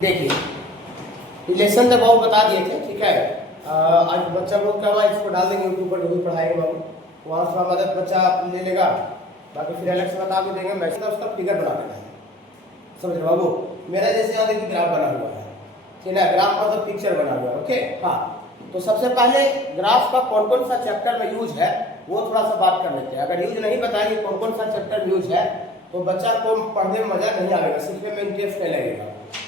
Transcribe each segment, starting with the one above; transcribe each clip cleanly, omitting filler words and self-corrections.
देखिए रिलेशन तो बहुत बता दिए थे, ठीक है। आज बच्चा लोग क्या हुआ, इसको डाल देंगे यूट्यूब पर, जो भी पढ़ाएंगे बाबू वहाँ थोड़ा मदद बच्चा ले लेगा, बाकी फिर अलग से बता भी देंगे। मैसेज उसका फिगर बना देना है, समझ रहे बाबू। मेरा जैसे यहाँ देखिए ग्राफ बना हुआ है, ठीक है। ग्राफ मतलब पिक्चर बना हुआ है, ओके। हाँ, तो सबसे पहले ग्राफ का कौन कौन सा चैप्टर में यूज है वो थोड़ा सा बात कर लेते हैं। अगर यूज नहीं बताएंगे कौन कौन सा चैप्टर में यूज है तो बच्चा को पढ़ने में मजा नहीं आएगा, सीखने में इंटरेस्ट नहीं लगेगा।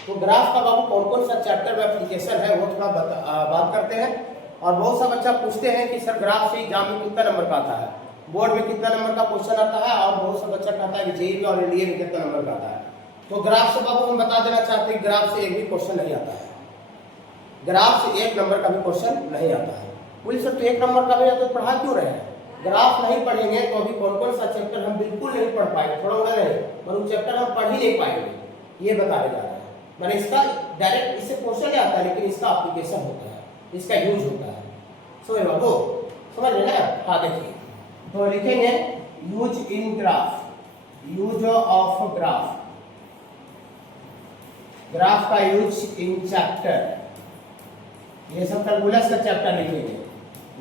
तो ग्राफ का बाबू कौन कौन सा चैप्टर में एप्लीकेशन है वो थोड़ा बात करते हैं। और बहुत सा बच्चा पूछते हैं कि सर ग्राफ से एग्जाम में कितना नंबर का आता है, बोर्ड में कितना नंबर का क्वेश्चन आता है, और बहुत सा बच्चा कहता है कि जेईई में और एनडीए में कितना नंबर का आता है। तो ग्राफ से बाबू हम बता देना चाहते हैं, ग्राफ से एक भी क्वेश्चन नहीं आता है, ग्राफ से एक नंबर का भी क्वेश्चन नहीं आता है। बोलिए सर तो एक नंबर का भी आता तो पढ़ा क्यों रहे हैं? ग्राफ नहीं पढ़ेंगे तो अभी कौन कौन सा चैप्टर हम बिल्कुल नहीं पढ़ पाएंगे, थोड़ा मोड़ा नहीं, पर वो चैप्टर हम पढ़ ही नहीं पाएंगे, ये बताने जा रहे हैं। मैंने इसका डायरेक्ट इससे क्वेश्चन नहीं आता है, लेकिन इसका एप्लीकेशन होता है, इसका यूज होता है। समझ बाबू, समझ रहे ना? हाँ देखिए, तो लिखेंगे use in graph, use of graph, graph का यूज इन चैप्टर, ये सब कैलकुलस का चैप्टर लिखेंगे।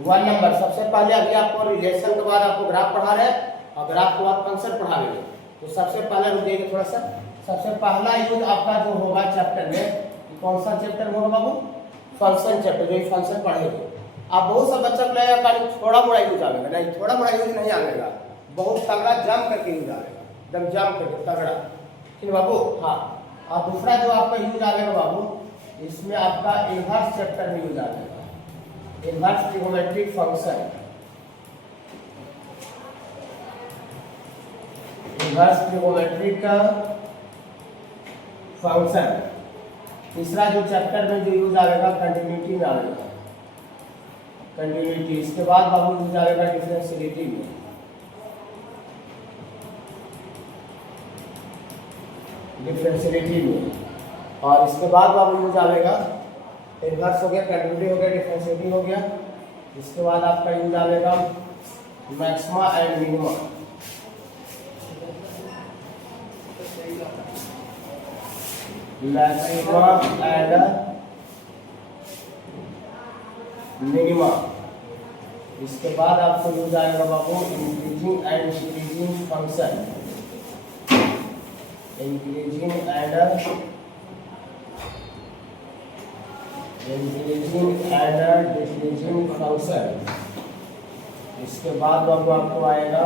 1 नंबर सबसे पहले अभी आपको रिलेशन के बाद आपको ग्राफ पढ़ा रहे हैं और ग्राफ के बाद फंक्शन पढ़ाएंगे। तो सबसे पहले रुकिएगा थोड़ा सा, सबसे पहला यूज आपका जो होगा चैप्टर में, कौन सा चैप्टर होगा बाबू? फंक्शन चैप्टर, जो फंक्शन पढ़ेंगे। आप बहुत सा बच्चा को लगेगा खाली थोड़ा मोड़ा यूज आएगा, नहीं थोड़ा मोड़ा यूज नहीं आएगा, बहुत तगड़ा जम करके यूज आएगा, एकदम जम करके तगड़ा, ठीक बाबू। हाँ, और दूसरा जो आपका यूज आएगा बाबू, इसमें आपका इनवर्स चैप्टर में यूज आएगा, inverse trigonometric function, inverse trigonometric का फंक्शन। तीसरा जो चैप्टर में जो यूज आएगा कंटिन्यूटी में आएगा, कंटिन्यूटी। इसके बाद बाबू यूज आएगा डिफरेंशियलिटी में, डिफरेंशियलिटी में। और इसके बाद बाबू यूज आएगा, इनवर्स हो गया, कंटिन्यूटी हो गया, डिफरेंशियलिटी हो गया। इसके बाद आपका यूज आएगा maxima and minima, maxima and minima. इसके बाद आपको यूज आएगा बाबू increasing and decreasing function, increasing and decreasing function. इसके बाद बाबू आपको आएगा,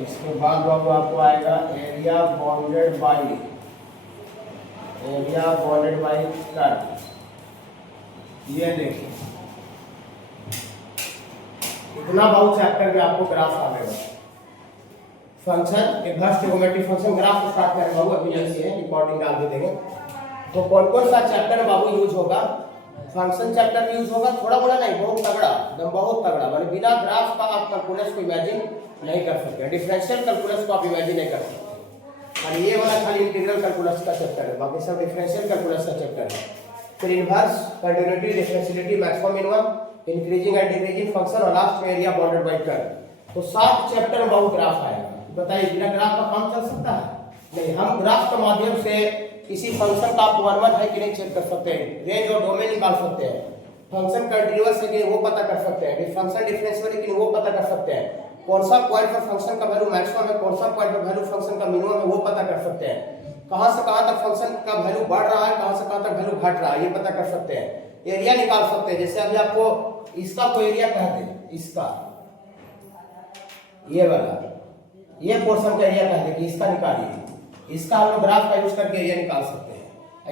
इसके बाद बाबू आपको आएगा area bounded by, area bounded by curve. ये देखिए इतना बहुत चैप्टर में आपको ग्राफ आएगा, function inverse trigonometric function, graph start करें बाबू, अभी यहीं से है, रिकॉर्डिंग डाल के देंगे। तो कौन कौन सा चैप्टर बाबू यूज होगा? फंक्शन चैप्टर में यूज होगा, थोड़ा बड़ा नहीं, बहुत तगड़ा, एकदम बहुत तगड़ा, माने बिना ग्राफ का आप कैलकुलस को इमेजिन नहीं कर सकते, डिफरेंशियल कैलकुलस को आप इमेजिन नहीं कर सकते। और ये वाला खाली इंटीग्रल कैलकुलस का चैप्टर है, बाकी सब डिफरेंशियल कैलकुलस का चैप्टर है। फिर inverse, continuity, differentiability, maximum, minimum, increasing and decreasing function, और लास्ट में एरिया बाउंडेड बाय कर्व। तो 7 चैप्टर में बहुत ग्राफ आएगा। बताइए बिना ग्राफ का काम चल सकता है? नहीं। हम ग्राफ के माध्यम से किसी फंक्शन का अपवर्मन है कि नहीं चेक कर सकते हैं, रेंज और डोमेन निकाल सकते हैं, फंक्शन कंटीन्यूअस है कि वो पता कर सकते हैं, फंक्शन डिफरेंशियल है कि वो पता कर सकते हैं, कौन सा पॉइंट पर फंक्शन का वैल्यू मैक्सिमम है, कौन सा पॉइंट पर वैल्यू फंक्शन का मिनिमम है, वो पता कर सकते हैं, कहां से कहां तक फंक्शन का वैल्यू बढ़ रहा है, कहां से कहां तक वैल्यू घट रहा है, ये पता कर सकते हैं, एरिया निकाल सकते हैं। जैसे अभी आपको इसका कोई एरिया कह दे, इसका ये वाला, ये पोर्शन का एरिया कह दे कि इसका निकालिए, इसका हम लोग ग्राफ का यूज करके एरिया निकाल सकते हैं।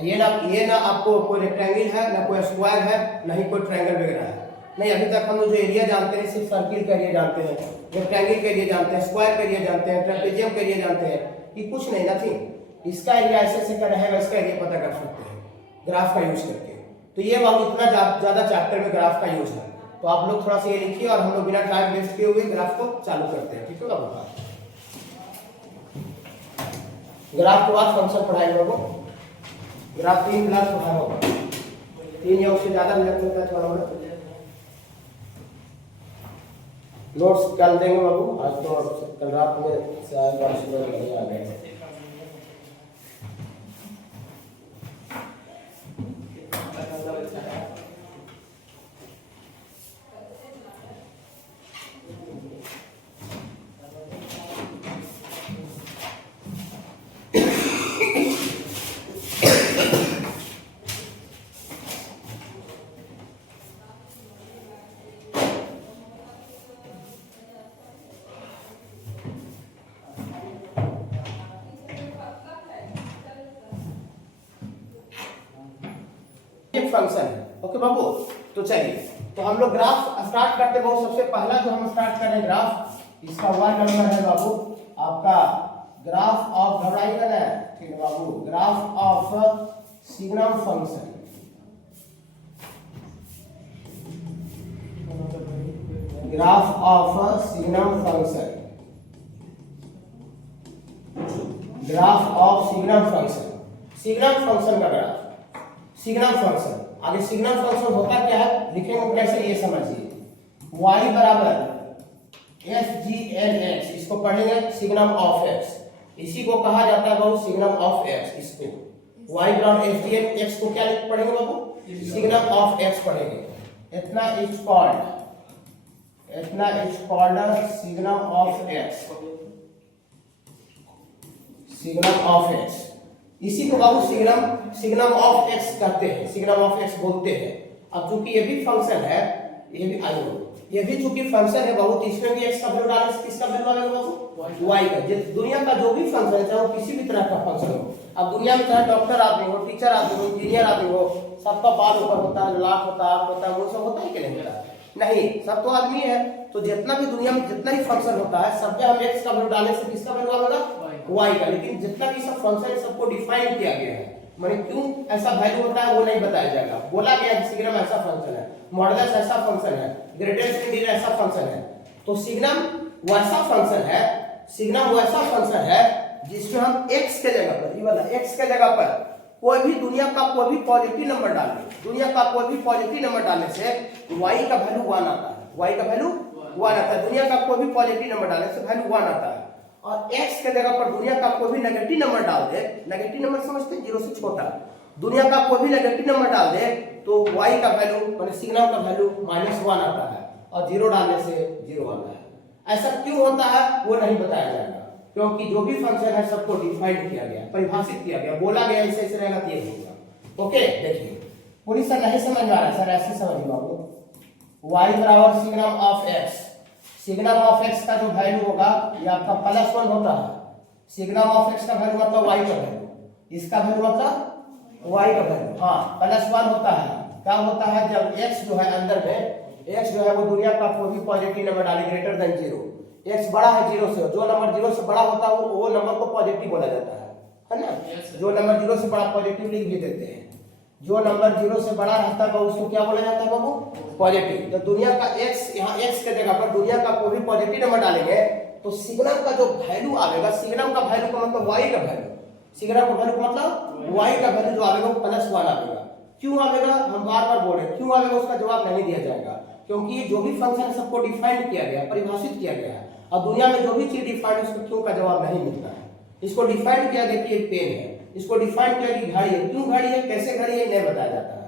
ये ना आपको कोई रेक्टेंगल है, ना कोई स्क्वायर है, ना ही कोई ट्रायंगल वगैरह है, नहीं। अभी तक हम लोग जो एरिया जानते हैं सिर्फ सर्किल का एरिया जानते हैं, रेक्टेंगल का एरिया जानते हैं, स्क्वायर का एरिया जानते हैं, ट्रेपेजियम का एरिया जानते हैं, ये कुछ नहीं, नथिंग। इसका एरिया ऐसे का रहेगा, इसका एरिया पता कर सकते हैं ग्राफ का यूज करके। तो ये बाबू इतना ज्यादा चैप्टर में ग्राफ का यूज है। तो आप लोग थोड़ा सा ये लिखिए और हम लोग बिना टाइम वेस्ट किए हुए ग्राफ को चालू करते हैं, ठीक है बाबू। ग्राफ के बाद फंक्शन पढ़ाएंगे बाबू, ग्राफ 3 क्लास पढ़ाया होगा, 3 या उससे ज्यादा मिनट होता है, थोड़ा मोड़ा नोट्स कल देंगे बाबू, आज तो कल रात में से आज आ गए। फंक्शन है। ओके बाबू, तो चलिए तो हम लोग ग्राफ स्टार्ट करते हैं। सबसे पहला जो हम स्टार्ट कर रहे हैं ग्राफ, इसका 1 नंबर है बाबू आपका ग्राफ ऑफ, घबराइएगा ना, ठीक है बाबू, graph of signum function. Graph of signum function, graph of signum function, signum function का ग्राफ, सिग्नम फंक्शन। आगे सिग्नम फंक्शन होता क्या है लिखेंगे कैसे, ये समझिए। y बराबर एफ जी एन एक्स, इसको पढ़ेंगे सिग्नम ऑफ एक्स, इसी को कहा जाता है बाबू सिग्नम ऑफ एक्स। इसको y बराबर एफ जी एन एक्स को क्या लिख पढ़ेंगे बाबू, सिग्नम ऑफ एक्स पढ़ेंगे। इतना इज कॉल्ड, इतना is called signum of x, signum of x. इसी को बाबू सिग्नम ऑफ एक्स कहते हैं, सिग्नम ऑफ एक्स बोलते हैं। अब चूंकि ये भी फंक्शन है, ये भी ये भी चूंकि फंक्शन है बाबू, तो इसमें भी एक्स का वैल्यू डालें, किसका वैल्यू डालेंगे बाबू, वाई का। दुनिया का जो भी फंक्शन है, चाहे वो किसी भी तरह का फंक्शन हो, अब दुनिया में चाहे डॉक्टर आदमी हो, टीचर आदमी हो, इंजीनियर आदमी हो, सबका बाल ऊपर होता है, लाख होता है, होता है, वो सब होता है कि नहीं होता? नहीं, सब तो आदमी है। तो जितना भी दुनिया में जितना ही फंक्शन होता है, सब में हम एक्स का वैल्यू डालने से किसका वैल्यू आएगा, वाई का। लेकिन जितना भी सब फंक्शन है सबको डिफाइन किया गया है, माने क्यों ऐसा वैल्यू होता है वो नहीं बताया जाएगा। बोला गया है सिग्नम ऐसा फंक्शन है, मॉडुलस ऐसा फंक्शन है, ग्रेटेस्ट इंटीजर ऐसा फंक्शन है। तो सिग्नम वैसा फंक्शन है, सिग्नम वैसा फंक्शन है जिसमें हम x के जगह पर, ये वाला x के जगह पर कोई भी दुनिया का कोई भी पॉजिटिव नंबर डालें, दुनिया का कोई भी पॉजिटिव नंबर डालने से y का वैल्यू 1 आता है, y का वैल्यू 1 आता है। दुनिया का कोई भी पॉजिटिव नंबर डालने से वैल्यू 1 आता है। और x के जगह पर दुनिया का कोई भी नेगेटिव नंबर डाल दे, नेगेटिव नंबर समझते हैं 0 से छोटा, दुनिया का कोई भी नेगेटिव नंबर डाल दे तो y का वैल्यू माने सिग्नम का वैल्यू -1 आता है और 0 डालने से 0 आता है। ऐसा क्यों होता है वो नहीं बताया जाएगा, क्योंकि जो भी फंक्शन है सबको डिफाइन किया गया, परिभाषित किया गया, बोला गया ऐसे ऐसे रहेगा तो ये होगा। ओके देखिए, पूरी सर नहीं समझ में आ रहा है सर, ऐसे समझिए बाबू, y बराबर signum of x, signum of x का जो वैल्यू होगा ये आपका +1 होता है। सिग्नम ऑफ x का वैल्यू मतलब y का वैल्यू, इसका वैल्यू मतलब y का वैल्यू, हाँ +1 होता है। क्या होता है जब x जो है अंदर में, x जो है वो दुनिया का कोई भी पॉजिटिव नंबर डाले ग्रेटर देन 0, x बड़ा है 0 से, जो नंबर 0 से बड़ा होता है वो नंबर को पॉजिटिव बोला जाता है ना। जो नंबर 0 से बड़ा पॉजिटिव लिख भी देते हैं, जो नंबर 0 से बड़ा रहता है उसको क्या बोला जाता है बाबू, पॉजिटिव। तो दुनिया का x, यहाँ x के जगह पर दुनिया का कोई भी पॉजिटिव नंबर डालेंगे तो सिग्नम का जो वैल्यू आएगा, सिग्नम का वैल्यू का मतलब y का वैल्यू, सिग्नम का वैल्यू का मतलब y का वैल्यू जो आएगा वो +1 आएगा। क्यों आएगा हम बार बार बोल रहे हैं, क्यों आएगा उसका जवाब नहीं दिया जाएगा, क्योंकि जो भी फंक्शन सबको डिफाइन किया गया, परिभाषित किया गया है। और दुनिया में जो भी चीज डिफाइंड है उसको क्यों का जवाब नहीं मिलता है। इसको डिफाइन किया गया कि एक पेन है, इसको डिफाइन किया कि घड़ी है, क्यों घड़ी है, कैसे घड़ी है नहीं बताया जाता है।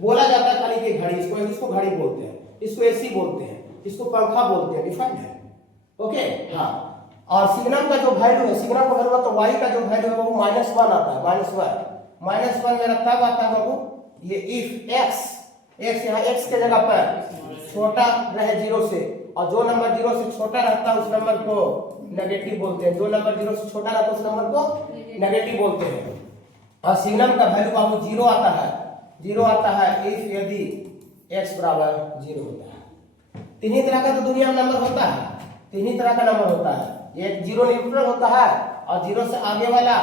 बोला जाता है खाली कि घड़ी, इसको घड़ी बोलते हैं, इसको एसी बोलते हैं, इसको पंखा बोलते हैं, डिफाइंड है। ओके हाँ, और सिग्नम का जो वैल्यू है, सिग्नम का वैल्यू तो y का जो वैल्यू है वो -1 आता है, -1 मेरा तब आता है बाबू ये इफ x यहाँ x के जगह पर छोटा रहे 0 से, और जो नंबर 0 से छोटा रहता है उस नंबर को नेगेटिव बोलते हैं, जो नंबर 0 से छोटा रहता है उस नंबर को नेगेटिव बोलते हैं। और सिग्नम का वैल्यू बाबू 0 आता है, 0 आता है इफ यदि x बराबर 0 होता है। तीन ही तरह का तो दुनिया में नंबर होता है, तीन ही तरह का नंबर होता है, एक 0 न्यूट्रल होता है और 0 से आगे वाला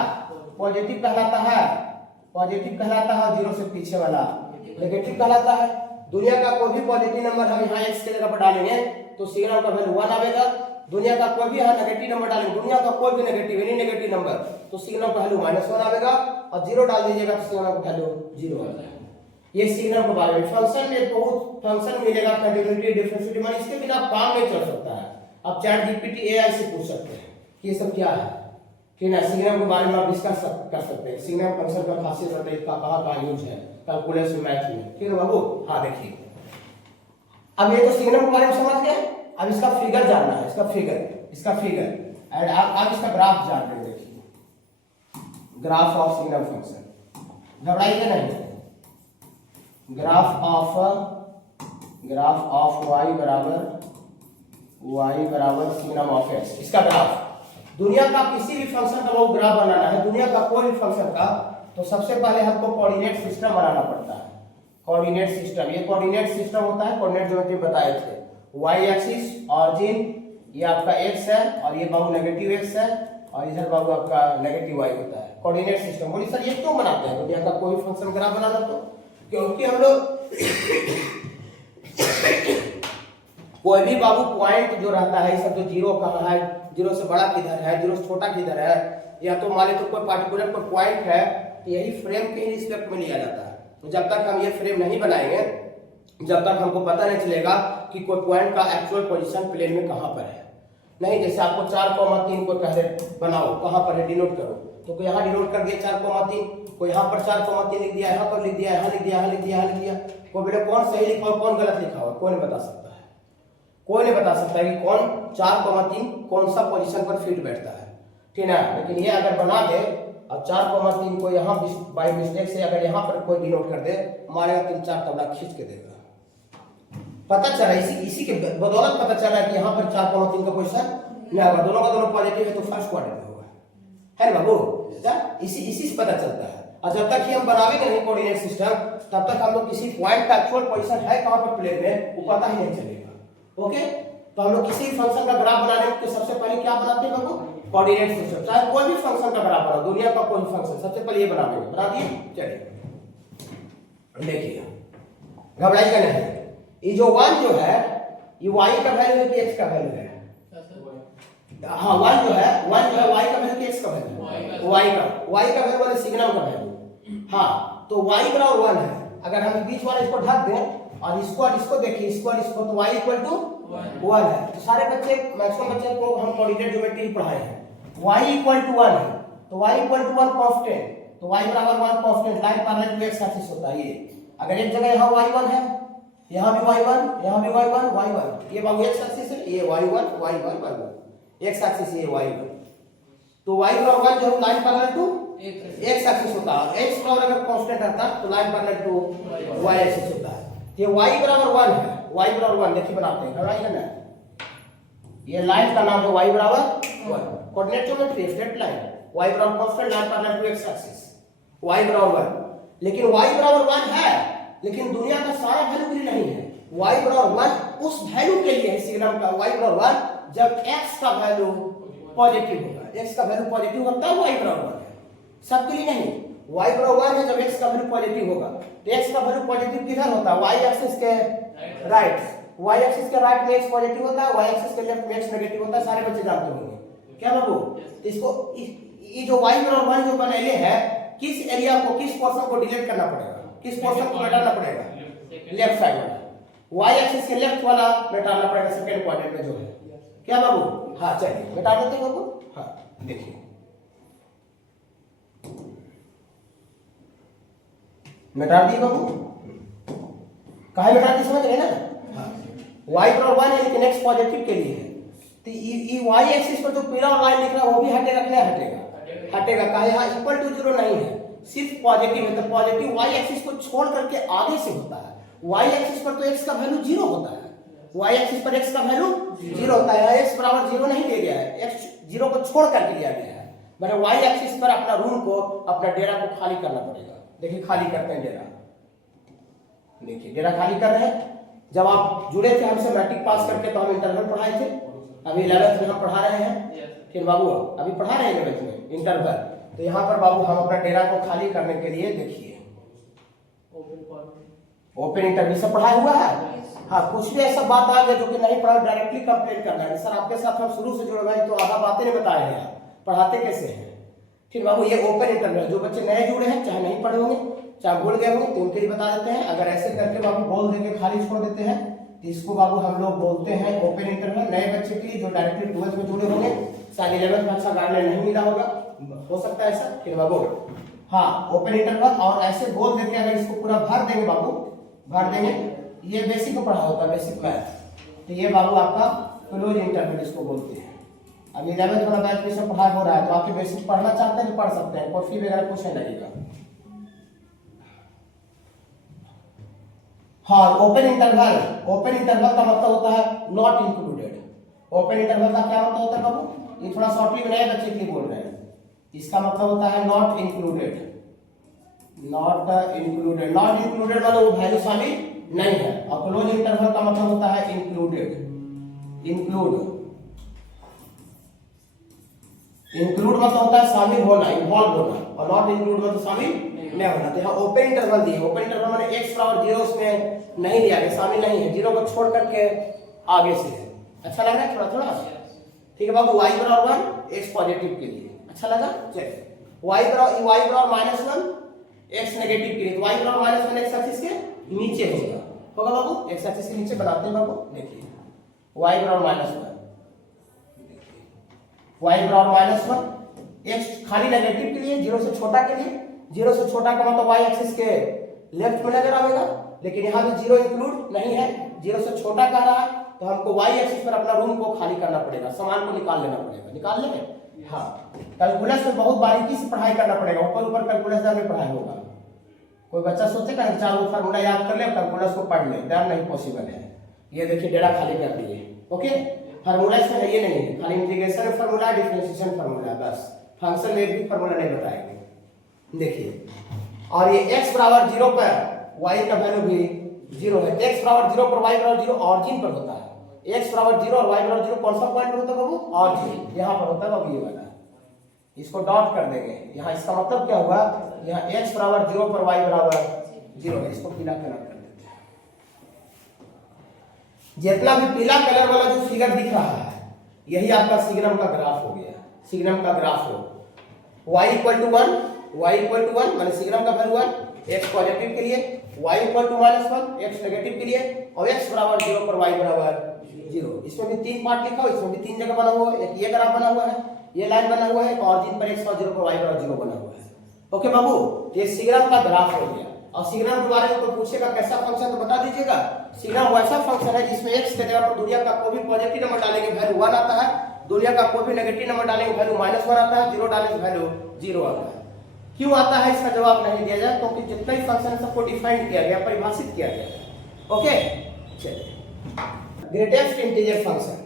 पॉजिटिव कहलाता है, पॉजिटिव कहलाता है, और 0 से पीछे वाला नेगेटिव कहलाता है। दुनिया का कोई भी पॉजिटिव नंबर हम यहाँ x के जगह पर डालेंगे तो सिग्नम का वैल्यू 1 आएगा। दुनिया का कोई भी यहाँ नेगेटिव नंबर डालेंगे, दुनिया का कोई भी नेगेटिव एनी नेगेटिव नंबर तो सिग्नम का वैल्यू -1 आएगा, और 0 डाल दीजिएगा तो सिग्नम का वैल्यू 0 आ जाएगा। ये सिग्नम के बारे में फंक्शन में बहुत फंक्शन मिलेगा, कंटिन्यूटी, डिफरेंशिएटी, मान इसके बिना काम नहीं चल सकता है। आप चैट जीपीटी एआई से पूछ सकते हैं कि ये सब क्या है, ठीक है। सिग्नम के बारे में आप डिस्कस कर सकते हैं, सिग्नम फंक्शन का खासियत होता है, इसका कहाँ यूज है कैलकुलेशन मैथ में, ठीक है बाबू। हाँ देखिए, अब ये तो सिग्नम के बारे में समझ गए, अब इसका फिगर जानना है, इसका फिगर एंड आप इसका ग्राफ जान रहे हैं। देखिए ग्राफ ऑफ सिग्नम फंक्शन, घबराइए नहीं, ग्राफ ऑफ y बराबर सिग्नम ऑफ x, इसका ग्राफ। दुनिया का किसी भी फंक्शन का लोग ग्राफ बनाना है, दुनिया का कोई भी फंक्शन का, तो सबसे पहले हमको कोऑर्डिनेट सिस्टम बनाना पड़ता है। कोऑर्डिनेट सिस्टम, ये कोऑर्डिनेट सिस्टम होता है, कोऑर्डिनेट ज्योमेट्री बताए थे। वाई एक्सिस ऑरिजिन ये आपका x है और ये बाबू नेगेटिव x है और इधर बाबू आपका नेगेटिव y होता है, कोऑर्डिनेट सिस्टम। बोलिए सर ये क्यों बनाते हैं दुनिया का कोई फंक्शन ग्राफ बनाना? तो क्योंकि हम लोग कोई भी बाबू पॉइंट जो रहता है, सब जो जीरो कहाँ है, जीरो से बड़ा किधर है, जीरो से छोटा किधर है, या तो मान लो तो कोई पार्टिकुलर कोई पॉइंट है, तो यही फ्रेम के ही रिस्पेक्ट में लिया जाता है। तो जब तक हम ये फ्रेम नहीं बनाएंगे, जब तक हमको पता नहीं चलेगा कि कोई पॉइंट का एक्चुअल पोजीशन प्लेन में कहां पर है। नहीं, जैसे आपको 4,3 को पहले बनाओ, कहां पर है डिनोट करो, तो कोई यहाँ डिनोट कर दिया 4,3, कोई यहाँ पर 4,3 लिख दिया, यहाँ पर लिख दिया, यहाँ लिख दिया, यहाँ लिख दिया, यहाँ लिख दिया। कोई बेटा कौन सही लिखा और कौन गलत लिखा हो कोई नहीं बता सकता है, कोई नहीं बता सकता है कि कौन 4,3 कौन सा पोजीशन पर फिट बैठता है, ठीक है। लेकिन ये अगर बना दे और 4,3 को यहाँ बाई मिस्टेक से अगर यहाँ पर कोई डिनोट कर दे, मारेगा 3-4 तबला खींच के देगा। पता चला इसी के बदौलत पता चला कि यहाँ पर 4,3 का पोजीशन नहीं होगा, दोनों का दोनों पॉजिटिव है तो फर्स्ट क्वाड्रेंट में होगा, है ना बाबू? इसी से पता चलता है। और जब तक हम बनावेंगे नहीं कोऑर्डिनेट सिस्टम, तब तक हम लोग किसी पॉइंट का एक्चुअल पोजीशन है कहाँ पर प्लेन में वो पता ही नहीं चलेगा। ओके, तो हम लोग किसी फंक्शन का ग्राफ बनाने के सबसे पहले क्या बनाते हैं बाबू? Coordinate system. चाहे कोई भी फंक्शन का ग्राफ बनाओ, दुनिया का कोई फंक्शन, सबसे पहले ये बना देंगे। बना दिए, चलिए देखिए, घबराइएगा नहीं। ये जो 1 जो है ये y का वैल्यू है कि x का वैल्यू है? हाँ, 1 जो है y का वैल्यू कि x का वैल्यू? y का वैल्यू वाले सिग्नम का वैल्यू। हाँ, तो y बराबर 1 है। अगर हम बीच वाले इसको ढक दें और इसको देखिए, इसको तो y इक्वल टू 1 है। तो सारे बच्चे, मैक्सिमम बच्चे को हम कोऑर्डिनेट ज्योमेट्री पढ़ाए हैं। y इक्वल टू 1 है, तो y इक्वल टू 1 कांस्टेंट, तो y बराबर 1 constant, line parallel to x axis होता है ये। अगर एक जगह यहाँ y1 है, यहाँ भी y1, यहाँ भी y1, ये बाबू x एक्सिस है, ये y1, x एक्सिस ये y1। तो y बराबर 1 जो line parallel to x axis होता है। x बराबर अगर कांस्टेंट रहता तो line parallel to y axis होता है। ये y बराबर 1 है, y बराबर 1 देखिए बनाते हैं, राइट है ना? ये लाइन का नाम है y बराबर 1, coordinate geometry straight line, y बराबर constant, line parallel to x axis, y बराबर 1। लेकिन y बराबर 1 है, लेकिन दुनिया का सारा वैल्यू के लिए नहीं है। y बराबर 1 उस वैल्यू के लिए है सिग्नम का, y बराबर 1 जब x का वैल्यू पॉजिटिव होगा। x का वैल्यू पॉजिटिव होता है, y बराबर 1 है, सबके लिए नहीं। y बराबर 1 है जब x का वैल्यू पॉजिटिव होगा। तो x का वैल्यू पॉजिटिव किधर होता है? y एक्सिस के राइट, y एक्सिस के राइट में x पॉजिटिव होता है, y एक्सिस के लेफ्ट में x नेगेटिव होता है, सारे बच्चे जानते होंगे क्या बाबू? तो इसको ये जो y बराबर 1 जो बनाए है, किस एरिया को, किस पोर्शन को डिलीट करना पड़ेगा, किस पोर्शन को हटाना पड़ेगा? लेफ्ट साइड वाला, y एक्सिस के लेफ्ट वाला हटाना पड़ेगा, सेकंड क्वाड्रेंट में जो है, क्या बाबू? हाँ चलिए हटा देते हैं बाबू। हाँ देखिए, मिटा दिए बाबू, कहाँ मिटा दी समझ रहे ना? हाँ, y बराबर 1 है लेकिन x पॉजिटिव के लिए है, तो ये y एक्सिस पर जो पीला लाइन दिख रहा है वो भी हटेगा कि नहीं हटेगा? हटेगा। कहा यहाँ इक्वल टू 0 नहीं है, सिर्फ पॉजिटिव है, तो पॉजिटिव y एक्सिस को छोड़ करके आगे से होता है। y एक्सिस पर तो x का वैल्यू 0 होता है, y एक्सिस पर x का वैल्यू 0 होता है, x बराबर 0 नहीं दिया गया है, x 0 को छोड़ करके लिया गया है। मतलब y एक्सिस पर अपना रूम को, अपना डेरा को खाली करना पड़ेगा। देखिए खाली करते हैं डेरा, देखिए डेरा खाली कर रहे हैं। जब आप जुड़े थे हमसे मैट्रिक पास करके तो हम इंटरवल पढ़ाए थे, अभी 11th में हम पढ़ा रहे हैं, फिर बाबू अभी पढ़ा रहे हैं 11th में इंटरवल। तो यहाँ पर बाबू हम अपना डेरा को खाली करने के लिए देखिए ओपन इंटरव्यू से पढ़ा हुआ है। हाँ, कुछ भी ऐसा बात आ गया जो कि नहीं पढ़ा, डायरेक्टली कंप्लेंट करना है। सर आपके साथ हम शुरू से जुड़ गए तो आधा बातें नहीं बताए हैं, पढ़ाते कैसे हैं? फिर बाबू ये ओपन इंटरव्यू, जो बच्चे नए जुड़े हैं, चाहे नहीं पढ़े होंगे, चाहे भूल गए होंगे, तो उनके लिए बता देते हैं। अगर ऐसे करके बाबू बोल देंगे, खाली छोड़ देते हैं, तो इसको बाबू हम लोग बोलते हैं ओपन इंटरव्यू। नए बच्चे के लिए जो डायरेक्टली 12th में जुड़े होंगे, शायद 11th में अच्छा गाइडलाइन नहीं मिला होगा, हो सकता है ऐसा। फिर बाबू हाँ ओपन इंटरवल, और ऐसे बोल देते हैं, अगर इसको पूरा भर देंगे बाबू, भर देंगे, ये बेसिक में पढ़ा होता है, बेसिक मैथ। तो ये बाबू आपका क्लोज इंटरवल इसको बोलते हैं। अब 11th वाला बैच में पढ़ाई हो रहा है, तो आपके बेसिक पढ़ना चाहते हैं तो पढ़ सकते हैं, कोई फी वगैरह कुछ नहीं लगेगा। हाँ, ओपन इंटरवल, ओपन इंटरवल का मतलब होता है नॉट इंक्लूडेड। ओपन इंटरवल का क्या मतलब होता है बाबू? ये थोड़ा शॉर्टली में नए बच्चे के लिए बोल रहे हैं, इसका मतलब होता है not included. Not included, not included मतलब वो वैल्यू शामिल नहीं है। और क्लोज इंटरवल का मतलब होता है इंक्लूडेड, इंक्लूड मतलब होता है शामिल होना, इन्वॉल्व होना, और नॉट इंक्लूड मतलब शामिल नहीं होना। तो यहाँ ओपन इंटरवल दिए, ओपन इंटरवल माने x बराबर 0 उसमें नहीं दिया गया, शामिल नहीं है, 0 को छोड़ करके आगे से है। अच्छा लग रहा है थोड़ा थोड़ा? ठीक है बाबू, y बराबर 1 x पॉजिटिव के लिए अच्छा लगा? चलिए y बराबर -1 x नेगेटिव के लिए, तो y बराबर -1 x एक्सिस के नीचे होगा बाबू, x एक्सिस के नीचे बनाते हैं बाबू। देखिए y बराबर -1, y बराबर -1 x खाली नेगेटिव के लिए, 0 से छोटा के लिए, 0 से छोटा का मतलब y एक्सिस के लेफ्ट में नजर आएगा, लेकिन यहाँ भी 0 इंक्लूड नहीं है, 0 से छोटा कह रहा है, तो हमको y एक्सिस पर अपना रूम को खाली करना पड़ेगा, सामान को निकाल लेना पड़ेगा। निकाल लेंगे? हाँ, कैलकुलस में बहुत बारीकी से पढ़ाई करना पड़ेगा, ऊपर कैलकुलस में पढ़ाई होगा। कोई बच्चा सोचेगा ना 4 फार्मूला याद कर ले, कैलकुलस को पढ़ ले, दैट नहीं पॉसिबल है। ये देखिए डेरा खाली कर दिए, ओके। फार्मूला इसमें है ये नहीं, खाली इंटीग्रेशन फार्मूला, डिफरेंशिएशन फार्मूला, बस। फंक्शन में भी फार्मूला नहीं बताएंगे। देखिए, और ये x बराबर 0 पर y का वैल्यू भी 0 है। x बराबर 0 पर y बराबर 0 ऑरिजिन पर होता है। x बराबर 0 और y बराबर 0 कौन सा पॉइंट पर होता है बाबू? ऑरिजिन, यहाँ पर होता है बाबू, ये वाला। इसको डॉट कर देंगे यहाँ, इसका मतलब क्या हुआ, यहाँ x बराबर 0 पर y बराबर 0 है, इसको पीला कलर कर देते हैं। जितना भी पीला कलर वाला जो फिगर दिख रहा है, यही आपका सिग्नम का ग्राफ हो गया, सिग्नम का ग्राफ हो। y इक्वल टू 1 माने सिग्नम का वैल्यू 1, x पॉजिटिव के लिए, y equal to -1 x negative के लिए, और x बराबर 0 पर y बराबर 0। इसमें भी 3 पार्ट लिखा हो, इसमें भी 3 जगह बना हुआ है, एक ये ग्राफ बना हुआ है, ये लाइन बना हुआ है, ऑरिजिन पर x और 0 पर y बराबर 0 बना हुआ है। ओके बाबू, ये सिग्नम का ग्राफ हो गया। और सिग्नम के बारे में कोई पूछेगा कैसा फंक्शन, तो बता दीजिएगा। सिग्नम वैसा फंक्शन है जिसमें x के जगह पर दुनिया का कोई भी पॉजिटिव नंबर डालेंगे वैल्यू 1 आता है, दुनिया का कोई भी नेगेटिव नंबर डालेंगे वैल्यू -1 आता है, 0 डालेंगे वैल्यू 0 आता है। क्यों आता है इसका जवाब नहीं दिया जाए, क्योंकि जितना ही फंक्शन सबको डिफाइन किया गया, परिभाषित किया गया। ओके, चलिए ग्रेटेस्ट इंटीजर फंक्शन,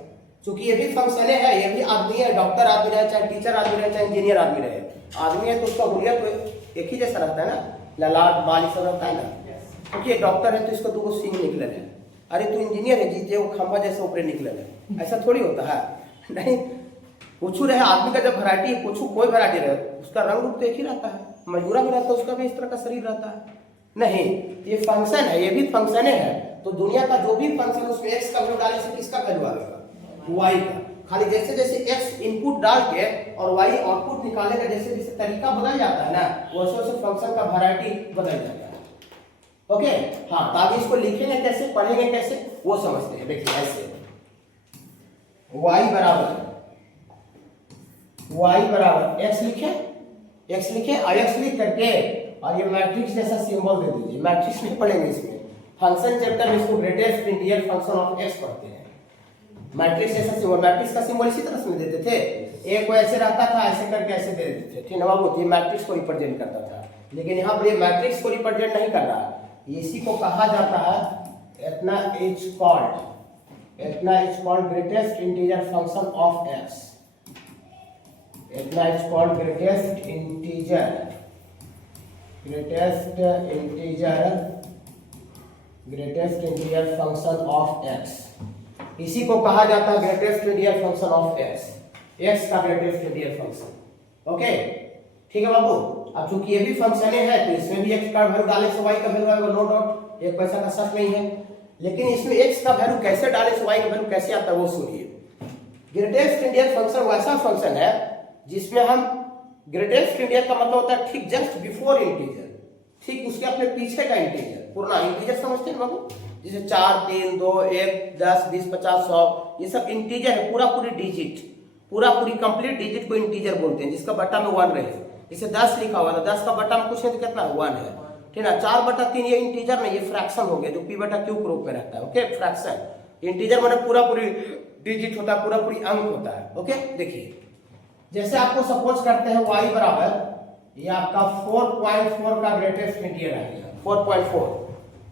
क्योंकि ये भी फंक्शन है, ये भी आदमी है, डॉक्टर आदमी रहे, चाहे टीचर आदमी रहे, चाहे इंजीनियर आदमी रहे, आदमी है तो उसका हुलिया तो एक ही जैसा रहता है ना, ललाट बाल सब रहता है ना। क्योंकि डॉक्टर है तो इसको 2 सींग निकले है, अरे तू इंजीनियर है जीते वो खंभा जैसे ऊपर निकले है, ऐसा थोड़ी होता है। नहीं, कुछ रहे आदमी का जब वैरायटी, कुछ कोई वैरायटी रहे, उसका रंग रूप तो एक ही रहता है, मजबूरा भी रहता है, उसका भी इस तरह का शरीर रहता है। नहीं, ये फंक्शन है, ये भी फंक्शन है, तो दुनिया का जो भी फंक्शन उसमें x का वैल्यू डालने से किसका वैल्यू आएगा? y का। खाली जैसे जैसे x इनपुट डाल के और y आउटपुट निकालने का जैसे जैसे तरीका बदल जाता है ना, वैसे वैसे फंक्शन का वैरायटी बदल जाता है। ओके, हाँ, तो आगे इसको लिखेंगे कैसे, पढ़ेंगे कैसे, वो समझते हैं। देखिए ऐसे y बराबर x लिखे और x लिख करके और ये मैट्रिक्स जैसा सिंबल दे दीजिए। मैट्रिक्स नहीं पढ़ेंगे इसमें, फंक्शन चैप्टर में इसको greatest integer function of x पढ़ते हैं। मैट्रिक्स जैसा सिंबल, मैट्रिक्स का सिंबल इसी तरह से देते थे, एक को ऐसे रहता था, ऐसे करके ऐसे दे देते थे, ठीक है बाबू, ये मैट्रिक्स को रिप्रेजेंट करता था। लेकिन यहाँ पर ये मैट्रिक्स को रिप्रेजेंट नहीं कर रहा, इसी को कहा जाता है इतना is called greatest integer function of x। इतना is called greatest integer function of x। इसी को कहा जाता है greatest integer function of x का ग्रेटेस्ट इंटीजर फंक्शन। ओके, ठीक है बाबू। अब चूंकि ये भी फंक्शन है तो इसमें भी x का वैल्यू डालने से y का वैल्यू आएगा, नो डाउट, एक पैसा का शक नहीं है। लेकिन इसमें x का वैल्यू कैसे डाले से y का वैल्यू कैसे आता है वो सुनिए। ग्रेटेस्ट इंटीजर फंक्शन वैसा फंक्शन है जिसमें हम, ग्रेटेस्ट इंटीजर का मतलब होता है ठीक जस्ट बिफोर इंटीजर, ठीक उसके अपने पीछे का इंटीजर। पूर्ण इंटीजर समझते हैं बाबू, जैसे 4, 3, 2, 1, 10, 20, 50, 100, ये सब इंटीजर है, पूरी डिजिट, पूरी कंप्लीट डिजिट को इंटीजर बोलते हैं, जिसका बट्टा में 1 रहे। जैसे 10 लिखा हुआ था, 10 का बट्टा में कुछ नहीं तो कितना 1 है, ठीक है। 4/3 ये इंटीजर नहीं, ये फ्रैक्शन हो गया जो p/q रूप में रहता है। ओके, फ्रैक्शन इंटीजर माने पूरी डिजिट होता है, पूरी अंक होता है। ओके, देखिए जैसे आपको सपोज करते हैं y बराबर, ये आपका 4.4 का ग्रेटेस्ट इंटीजर आ गया, 4.4।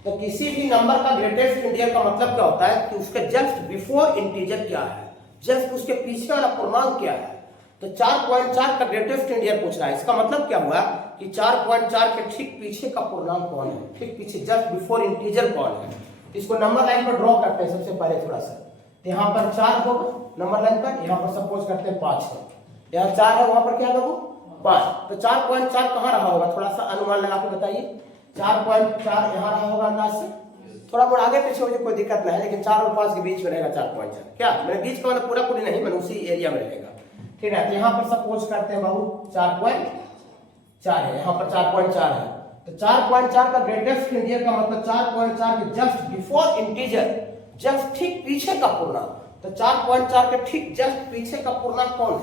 तो किसी भी नंबर का ग्रेटेस्ट इंटीजर का मतलब क्या होता है कि उसके जस्ट बिफोर इंटीजर क्या है, जस्ट उसके पीछे वाला पूर्णांक क्या है। तो 4.4 का ग्रेटेस्ट इंटीजर पूछ रहा है, इसका मतलब क्या हुआ कि 4.4 के ठीक पीछे का पूर्णांक कौन है, ठीक पीछे जस्ट बिफोर इंटीजर कौन है। इसको नंबर लाइन पर ड्रॉ करते हैं सबसे पहले थोड़ा सा। यहाँ पर 4 होगा नंबर लाइन पर, यहाँ पर सपोज करते हैं 5 है, यहाँ 4 है, वहां पर क्या होगा 5। तो 4.4 कहाँ रहा होगा, थोड़ा सा अनुमान लगा के बताइए। 4.4 यहाँ रहा होगा अंदाज से, थोड़ा बहुत आगे पीछे मुझे कोई दिक्कत नहीं है, लेकिन 4 और 5 के बीच में रहेगा 4.4। क्या मैंने बीच का मतलब पूरा नहीं, मैंने उसी एरिया में रहेगा, ठीक है। तो यहाँ पर सपोज करते हैं बाबू 4.4 है, यहाँ पर 4.4 है। तो 4.4 का ग्रेटेस्ट इंटीजर का मतलब 4.4 के जस्ट बिफोर इंटीजर, जस्ट ठीक पीछे का पूर्णांक। तो 4.4 के ठीक जस्ट पीछे का पूर्णांक कौन है,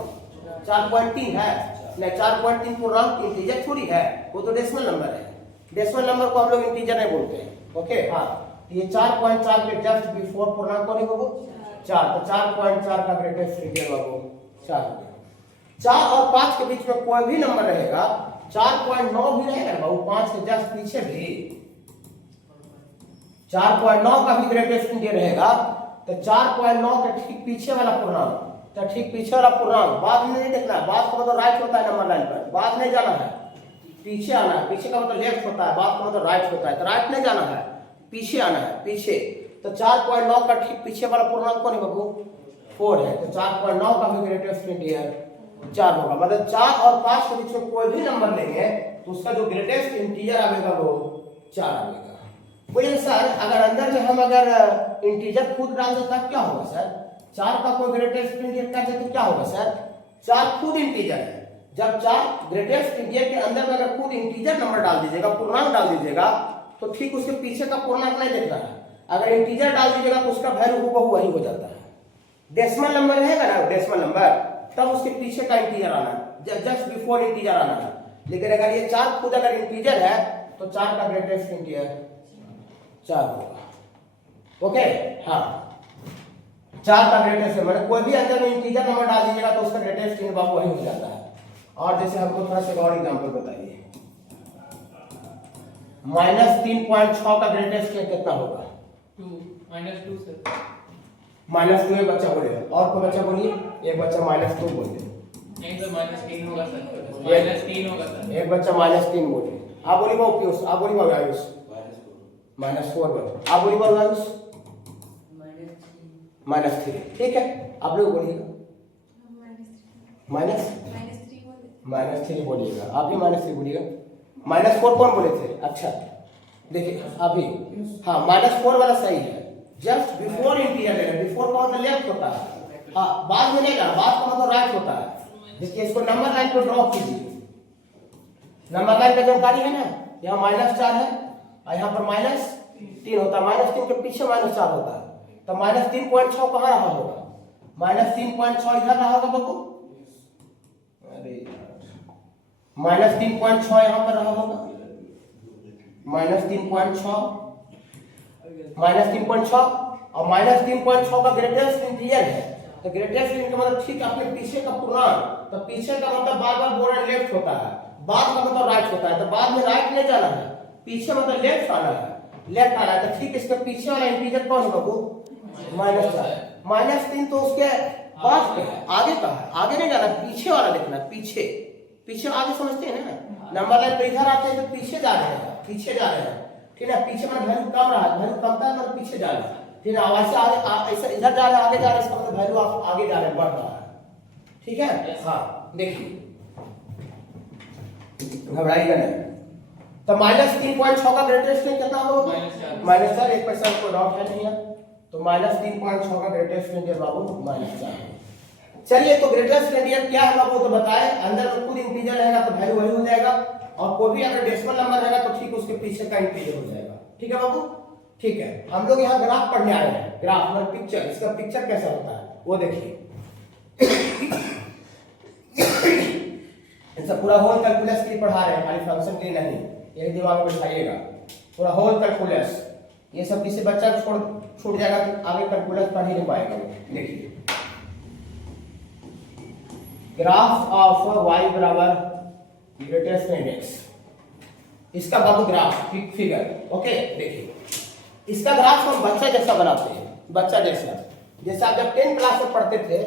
4.3 है। नहीं, 4.3 पूर्णांक इंटीजर थोड़ी है, वो तो डेसिमल नंबर है। डेसिमल नंबर को हम लोग इंटीजर नहीं बोलते हैं, ओके। हाँ, ये 4.4 के जस्ट बिफोर पूर्णांक कौन है बाबू, 4। तो 4.4 का ग्रेटेस्ट इंटीजर बाबू 4 हो गया। 4 और 5 के बीच में कोई भी नंबर रहेगा, 4.9 भी रहेगा बाबू, 5 के जस्ट पीछे भी 4.9 का भी ग्रेटेस्ट इंटीजर रहेगा। तो 4.9 के ठीक पीछे वाला पूर्णांक, तो ठीक पीछे वाला पूर्णांक बाद में नहीं देखना है, बाद का मतलब राइट होता है नंबर लाइन पर, बाद नहीं जाना है, पीछे आना है। पीछे का मतलब लेफ्ट होता है, बाद का मतलब राइट होता है, तो राइट नहीं जाना है, पीछे आना है, पीछे। तो 4.9 का ठीक पीछे वाला पूर्णांक कौन है बाबू, 4 है। तो 4.9 का भी ग्रेटेस्ट इंटीजर 4 होगा। मतलब 4 और 5 के बीच में कोई भी नंबर लेंगे तो उसका जो ग्रेटेस्ट इंटीजर आएगा वो 4 आएगा। बोलिए सर, अगर अंदर में हम अगर इंटीजर खुद डाल दें तब क्या होगा सर, 4 का कोई ग्रेटेस्ट इंटीजर कर दे तो क्या होगा सर, 4 खुद इंटीजर है। जब 4 ग्रेटेस्ट इंटीजर के अंदर में अगर खुद इंटीजर नंबर डाल दीजिएगा, पूर्णांक डाल दीजिएगा, तो ठीक उसके पीछे का पूर्णांक नहीं देखना है। अगर इंटीजर डाल दीजिएगा तो उसका वैल्यू हूबहू वही हो जाता है। डेसिमल नंबर रहेगा ना, डेसिमल नंबर, तब उसके पीछे का इंटीजर आना है, जस्ट बिफोर इंटीजर आना है। लेकिन अगर ये 4 खुद अगर इंटीजर है तो 4 का ग्रेटेस्ट इंटीजर 4 होगा, ओके। हाँ, 4 का ग्रेटेस्ट है, मतलब कोई भी अंदर में इंटीजर नंबर डाल दीजिएगा तो उसका ग्रेटेस्ट इंटीजर बाबू वही हो जाता है। और जैसे हमको थोड़ा सा और एग्जांपल बताइए, -3.6 का ग्रेटेस्ट कितना होगा, 2 -2 सर। -2 एक बच्चा बोलेगा, और कोई बच्चा बोलिए, एक बच्चा -2 बोलिए। नहीं सर, -3 होगा सर, -3 होगा सर। एक बच्चा -3 बोलिए। आप बोलिए बाबू पीयूष, आप बोलिए बाबू आयुष, -4 बोलिए। आप बोलिए बाबू आयुष -3, ठीक है। आप लोग बोलिएगा -3 बोलिएगा, आप भी -3 बोलिएगा। -4 कौन बोले थे, अच्छा देखिए अभी, हाँ -4 वाला सही है, जस्ट बिफोर इंटीजर लेना, बिफोर का मतलब लेफ्ट होता है, हाँ बाद में नहीं जाना, बाद का मतलब राइट होता है। देखिए इसको नंबर लाइन पर ड्रॉ कीजिए, नंबर लाइन का जानकारी है ना, यहाँ -4 है और यहाँ पर -3 होता है, -3 के पीछे -4 होता है। तो -3.6 कहाँ रहा होगा, -3.6 इधर रहा होगा बाबू, अरे -3.6 यहाँ पर रहा होगा, -3.6 और -3.6 का ग्रेटेस्ट इंटीजर है। तो ग्रेटेस्ट इंटीजर का मतलब ठीक अपने पीछे का पूर्णांक, तो पीछे का मतलब बार बार बोल रहे लेफ्ट होता है, बाद का मतलब राइट होता है। तो बाद में राइट नहीं जाना है, पीछे मतलब लेफ्ट आना है, लेफ्ट आना है। तो ठीक इसके पीछे वाला इंटीजर कौन है बाबू, -4। -3 तो उसके बाद है, आगे का है, आगे नहीं जाना, पीछे वाला लिखना, पीछे पीछे आगे समझते हैं ना, नंबर लाइन पे इधर आते हैं तो पीछे जा रहे हैं, पीछे जा रहे हैं, ठीक है। पीछे मतलब वैल्यू कम रहा है, वैल्यू कम था मतलब पीछे जा रहे हैं, फिर वैसे आगे ऐसा इधर जा रहे हैं, आगे जा रहे हैं, इसका मतलब वैल्यू आप आगे जा रहे हैं, बढ़ रहा है, ठीक है। हाँ देखिए, घबराइएगा नहीं। तो -3.6 का ग्रेटेस्ट कितना होगा, -4। एक पैसा को डाउट है नहीं है, तो -3.6 का ग्रेटेस्ट इंटीजर बाबू -4। चलिए, तो ग्रेटेस्ट इंटीजर क्या है बाबू, तो बताए, अंदर में खुद इंटीजर रहेगा तो वैल्यू वही हो जाएगा, और कोई भी अगर डेसिमल नंबर रहेगा तो ठीक उसके पीछे का इंटीजर हो जाएगा, ठीक है बाबू, ठीक है। हम लोग यहाँ ग्राफ पढ़ने आए हैं, ग्राफ मतलब पिक्चर, इसका पिक्चर कैसा होता है वो देखिए। इसका पूरा होल कैलकुलस के लिए पढ़ा रहे हैं, खाली फंक्शन के लिए नहीं, यही दिमाग में बिठाइएगा, पूरा होल कैलकुलस। ये सब किसी बच्चा छूट जाएगा तो आगे कैलकुलस पढ़ ही नहीं पाएगा। देखिए, ग्राफ ऑफ y बराबर ग्रेटेस्ट इंडेक्स, इसका बाबू ग्राफ फिगर, ओके। देखिए, इसका ग्राफ हम बच्चा जैसा बनाते हैं, बच्चा जैसा, जैसा आप जब 10th क्लास में पढ़ते थे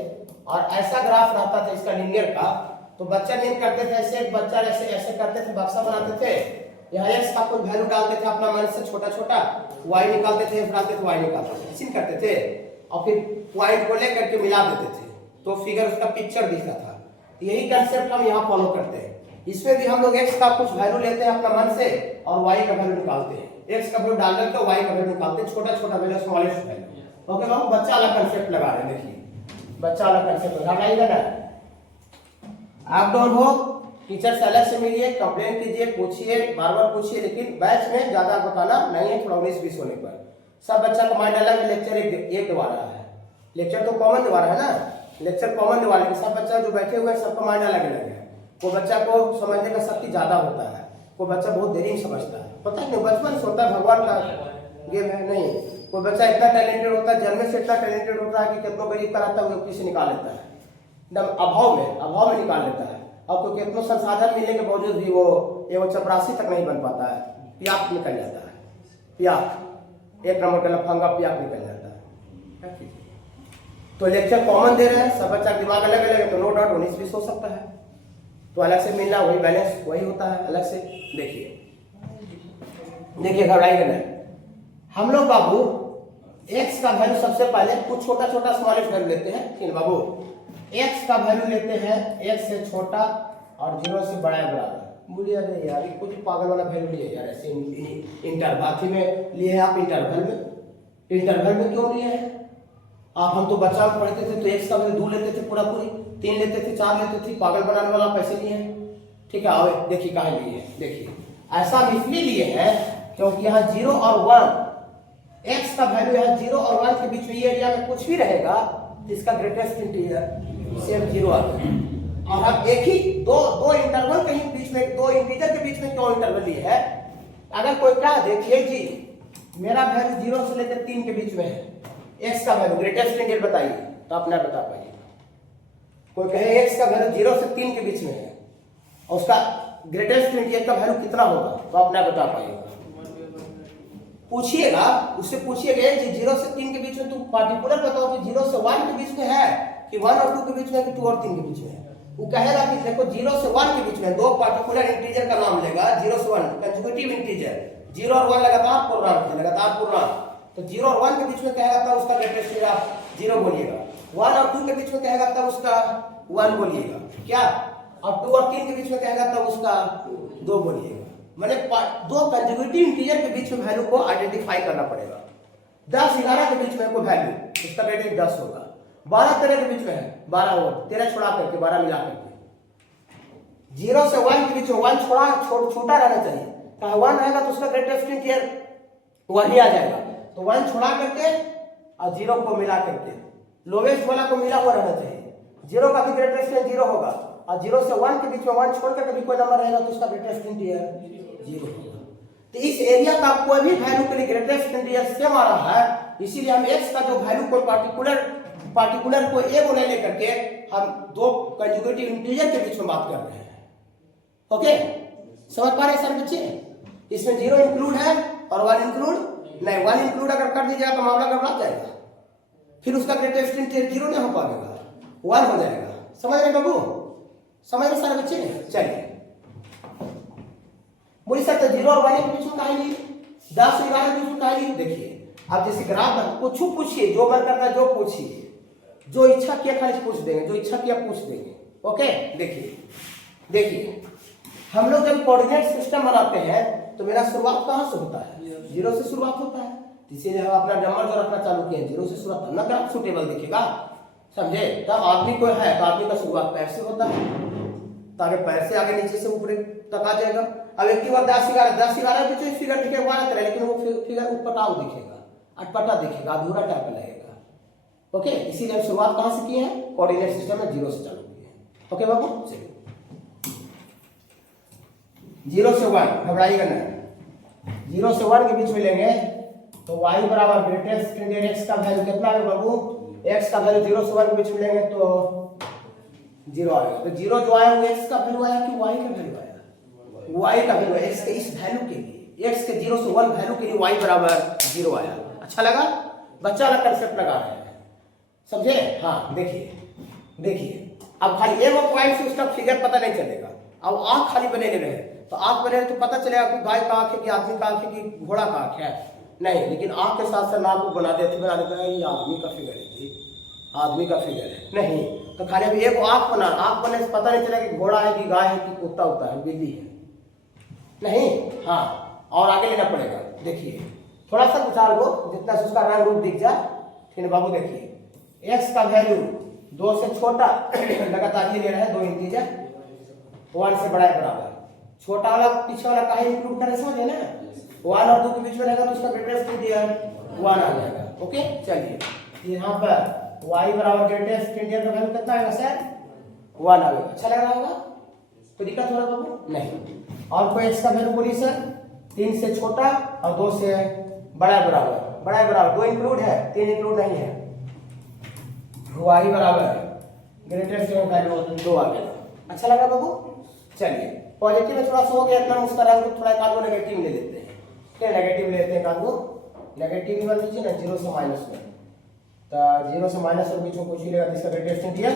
और ऐसा ग्राफ रहता था इसका लीनियर का, तो बच्चा नहीं करते थे ऐसे, बच्चा ऐसे ऐसे करते थे, बक्सा बनाते थे, यहाँ x का कोई वैल्यू डालते थे अपना मन से छोटा छोटा, y निकालते थे, डालते थे y निकालते थे, ऐसे करते थे और फिर पॉइंट को लेकर के मिला देते थे तो फिगर उसका पिक्चर दिखता था। यही कंसेप्ट हम यहाँ फॉलो करते हैं। इसमें भी हम लोग x का कुछ वैल्यू लेते हैं अपना मन से और y का वैल्यू निकालते हैं। x का वैल्यू डाल करके y का वैल्यू निकालते हैं, छोटा छोटा वैल्यू, स्मॉलेस्ट वैल्यू। ओके बाबू, बच्चा अलग कंसेप्ट लगा रहे हैं, देखिए बच्चा अलग कंसेप्ट लगाइएगा ना। आप डाउन हो, टीचर से अलग से मिलिए, कंप्लेन कीजिए, पूछिए, बार बार पूछिए, लेकिन बैच में ज्यादा बताना नहीं है, थोड़ा 19-20 होने पर। सब बच्चा का माइंड अलग है, लेक्चर एक दबा रहा है, लेक्चर तो कॉमन दबा रहा है ना, लेक्चर कॉमन दबा, लेकिन सब बच्चा जो बैठे हुए हैं सबका माइंड अलग अलग है। कोई बच्चा को समझने का शक्ति ज्यादा होता है, कोई बच्चा बहुत देरी में समझता है, पता है, बचपन से होता है, भगवान का गेम है। नहीं, कोई बच्चा इतना टैलेंटेड होता है, जन्म से इतना टैलेंटेड होता है कि कितना गरीब का रहता है वो किसी निकाल लेता है, एकदम अभाव में निकाल लेता है। और क्योंकि इतना संसाधन मिलने के बावजूद भी वो एवं चपरासी तक नहीं बन पाता है, पियाक निकल जाता है, पियाक एक नंबर का लफंगा पियाक निकल जाता है। तो लेक्चर कॉमन दे रहे हैं, सब बच्चा का दिमाग अलग अलग है, तो नो डाउट 19-20 हो सकता है, तो अलग से मिलना वही बैलेंस वही होता है अलग से। देखिए घबराइएगा नहीं, हम लोग बाबू x का वैल्यू सबसे पहले कुछ छोटा छोटा स्मॉलेस्ट वैल्यू लेते हैं। ठीक बाबू, x का वैल्यू लेते हैं x से छोटा और 0 से बड़ा है बराबर। बोलिए अरे यार ये कुछ पागल वाला वैल्यू लिए यार, ऐसे इंटरवल में लिए हैं आप, इंटरवल में क्यों लिए हैं आप? हम तो बच्चा में पढ़ते थे तो x का वैल्यू 2 लेते थे, पूरा पूरी 3 लेते थे, 4 लेते थे, पागल बनाने वाला पैसे लिए हैं। ठीक है, आओ देखिए कहाँ लिए हैं। देखिए ऐसा हम इसलिए लिए हैं क्योंकि यहाँ 0 और 1, x का वैल्यू यहाँ 0 और 1 के बीच में ये एरिया में कुछ भी रहेगा तो इसका ग्रेटेस्ट इंटीजर सेम 0 आ गया। और हम एक ही दो इंटरवल कहीं बीच में, दो इंटीजर के बीच में क्यों इंटरवल लिए है? अगर कोई कहा देखिए जी मेरा वैल्यू 0 से लेकर 3 के बीच में है, x का वैल्यू ग्रेटेस्ट इंटीजर बताइए, तो अपना बता पाइए। कोई कहे x का वैल्यू 0 से 3 के बीच में है और उसका ग्रेटेस्ट इंटीजर का वैल्यू कितना होगा, तो अपना बता पाइएगा। पूछिएगा उससे, पूछिएगा जी 0 से 3 के बीच में तुम पार्टिकुलर बताओ कि 0 से 1 के बीच में है कि 1 और 2 के बीच में कि 2 और 3 के बीच में है। वो कहेगा कि देखो 0 से 1 के बीच में दो पार्टिकुलर इंटीजर का नाम लेगा, 0 से 1 कंसेक्यूटिव इंटीजर, 0 और 1 लगातार पूर्णांक, तो 0 और 1 के बीच में कहेगा तब उसका ग्रेटेस्ट इंटीजर आप 0 बोलिएगा, 1 और 2 के बीच में कहेगा तब उसका 1 बोलिएगा क्या, और 2 और 3 के बीच में कहेगा तब उसका 2 बोलिएगा। मैंने दो कंसेक्यूटिव इंटीजर के बीच में वैल्यू को आइडेंटिफाई करना पड़ेगा। 10-11 के बीच में कोई वैल्यू, उसका ग्रेटेस्ट 10 होगा। 12-13 के बीच में है 12 होगा, 13 छोड़ा करके 12 मिला करके। 0 से 1 के बीच में 1 छोटा रहना चाहिए, कहा 1 रहेगा तो उसका ग्रेटेस्ट इंटीजर 1 ही आ जाएगा, तो 1 छोड़ा करके और 0 को मिला करके लोवेस्ट वाला को मिला हुआ रहना चाहिए। 0 का भी ग्रेटेस्ट इंटीजर 0 होगा और 0 से 1 के बीच में 1 छोड़ करके भी कोई नंबर रहेगा तो उसका ग्रेटेस्ट इंटीजर 0 होगा। तो इस एरिया का कोई भी वैल्यू के लिए ग्रेटेस्ट इंटीजर सेम आ रहा है, इसीलिए हम x का जो वैल्यू कोई पार्टिकुलर को a को नहीं लेकर के हम दो कंसेक्यूटिव इंटीजर के बीच में बात कर रहे हैं। ओके, समझ पा रहे हैं सर बच्चे? इसमें 0 इंक्लूड है और 1 इंक्लूड नहीं, 1 इंक्लूड अगर कर दीजिएगा तो मामला गड़बड़ा जाएगा, फिर उसका ग्रेटेस्ट इंटीजर 0 नहीं हो पाएगा, 1 हो जाएगा। समझ रहे बाबू? समझ रहे सारे बच्चे? चलिए बोलिए सर तो 0 और 1 के बीच में कहा नहीं, 10 और 11 के बीच में कहा नहीं। देखिए आप जैसे ग्राफ कुछ पूछिए, जो मन करता है जो पूछिए, जो इच्छा किया खाली पूछ देंगे, जो इच्छा किया पूछ देंगे। ओके, देखिए हम लोग जब कोऑर्डिनेट सिस्टम बनाते हैं तो मेरा शुरुआत कहाँ से होता है? 0 से शुरुआत होता है, इसीलिए हम अपना नंबर जो रखना चालू किए 0 से शुरुआत, ना ग्राफ सुटेबल दिखेगा, समझे? तब आदमी को है तो आदमी का शुरुआत पैर से होता है, ताकि पैर से आगे नीचे से ऊपर तक आ जाएगा। अब एक बार 10-11 बीच में फिगर दिखेगा 12 तरह, लेकिन वो फिगर उत्पटाव दिखेगा, अटपटा दिखेगा, अधूरा टाइप का लगेगा। ओके, इसीलिए हम शुरुआत कहाँ से किए हैं? कोऑर्डिनेट सिस्टम में 0 से चालू किए हैं। ओके बाबू, चलिए 0 से 1 घबराइएगा नहीं, 0 से 1 के बीच में लेंगे तो y बराबर ग्रेटेस्ट इंटीजर x का वैल्यू कितना है बाबू? x का वैल्यू 0 से 1 के बीच में लेंगे तो 0 आएगा। तो 0 जो आया वो x का वैल्यू आया कि y का वैल्यू आया? y का वैल्यू x के इस वैल्यू के लिए, x के 0 से 1 वैल्यू के लिए y बराबर 0 आया। अच्छा लगा? बच्चा वाला कंसेप्ट लगा रहे हैं, समझे? हाँ देखिए अब खाली एक पॉइंट से उसका फिगर पता नहीं चलेगा। अब आंख खाली बने रहे तो आंख बने तो पता चलेगा कि गाय का आंख है कि आदमी का आंख है कि घोड़ा का आंख है, नहीं। लेकिन आंख के साथ साथ नाक को बना देते ये आदमी का फिगर है जी, आदमी का फिगर है नहीं। तो खाली अभी एक आंख बना, आंख बनने से पता नहीं चलेगा कि घोड़ा है कि गाय है कि कुत्ता होता है, बिल्ली है, नहीं। हाँ, और आगे लेना पड़ेगा। देखिए थोड़ा सा विचार को, जितना से उसका रंग रूप दिख जाए, ठीक है बाबू। देखिए एक्स का वैल्यू 2 से छोटा लगातार ये ले रहे हैं, 2 इंटीजर 1 से बड़ा है बराबर। छोटा वाला पीछे वाला काहे इंक्लूड करें, समझे ना। 1 और 2 के बीच में रहेगा तो उसका ग्रेटेस्ट इंटीजर 1 आ जाएगा। ओके चलिए यहाँ पर y बराबर ग्रेटेस्ट इंटीजर का वैल्यू कितना आएगा सर, 1 आएगा। अच्छा लग रहा होगा, कोई दिक्कत हो रहा बाबू नहीं। और कोई x का वैल्यू बोलिए सर, 3 से छोटा और 2 से बड़ा बराबर, बड़ा बराबर 2 इंक्लूड है, 3 इंक्लूड नहीं है। y बराबर ग्रेटेस्ट वैल्यू 2 आ गया। अच्छा लगा बाबू। चलिए पॉजिटिव में थोड़ा सा हो गया, इतना उसका रंग थोड़ा एक आध नेगेटिव ले लेते हैं, क्या नेगेटिव लेते हैं, कागो नेगेटिव मान लीजिए ना, 0 से -1। तो 0 से -1 बीच में कुछ ही लेगा, इसका ग्रेटेस्ट इंटीजर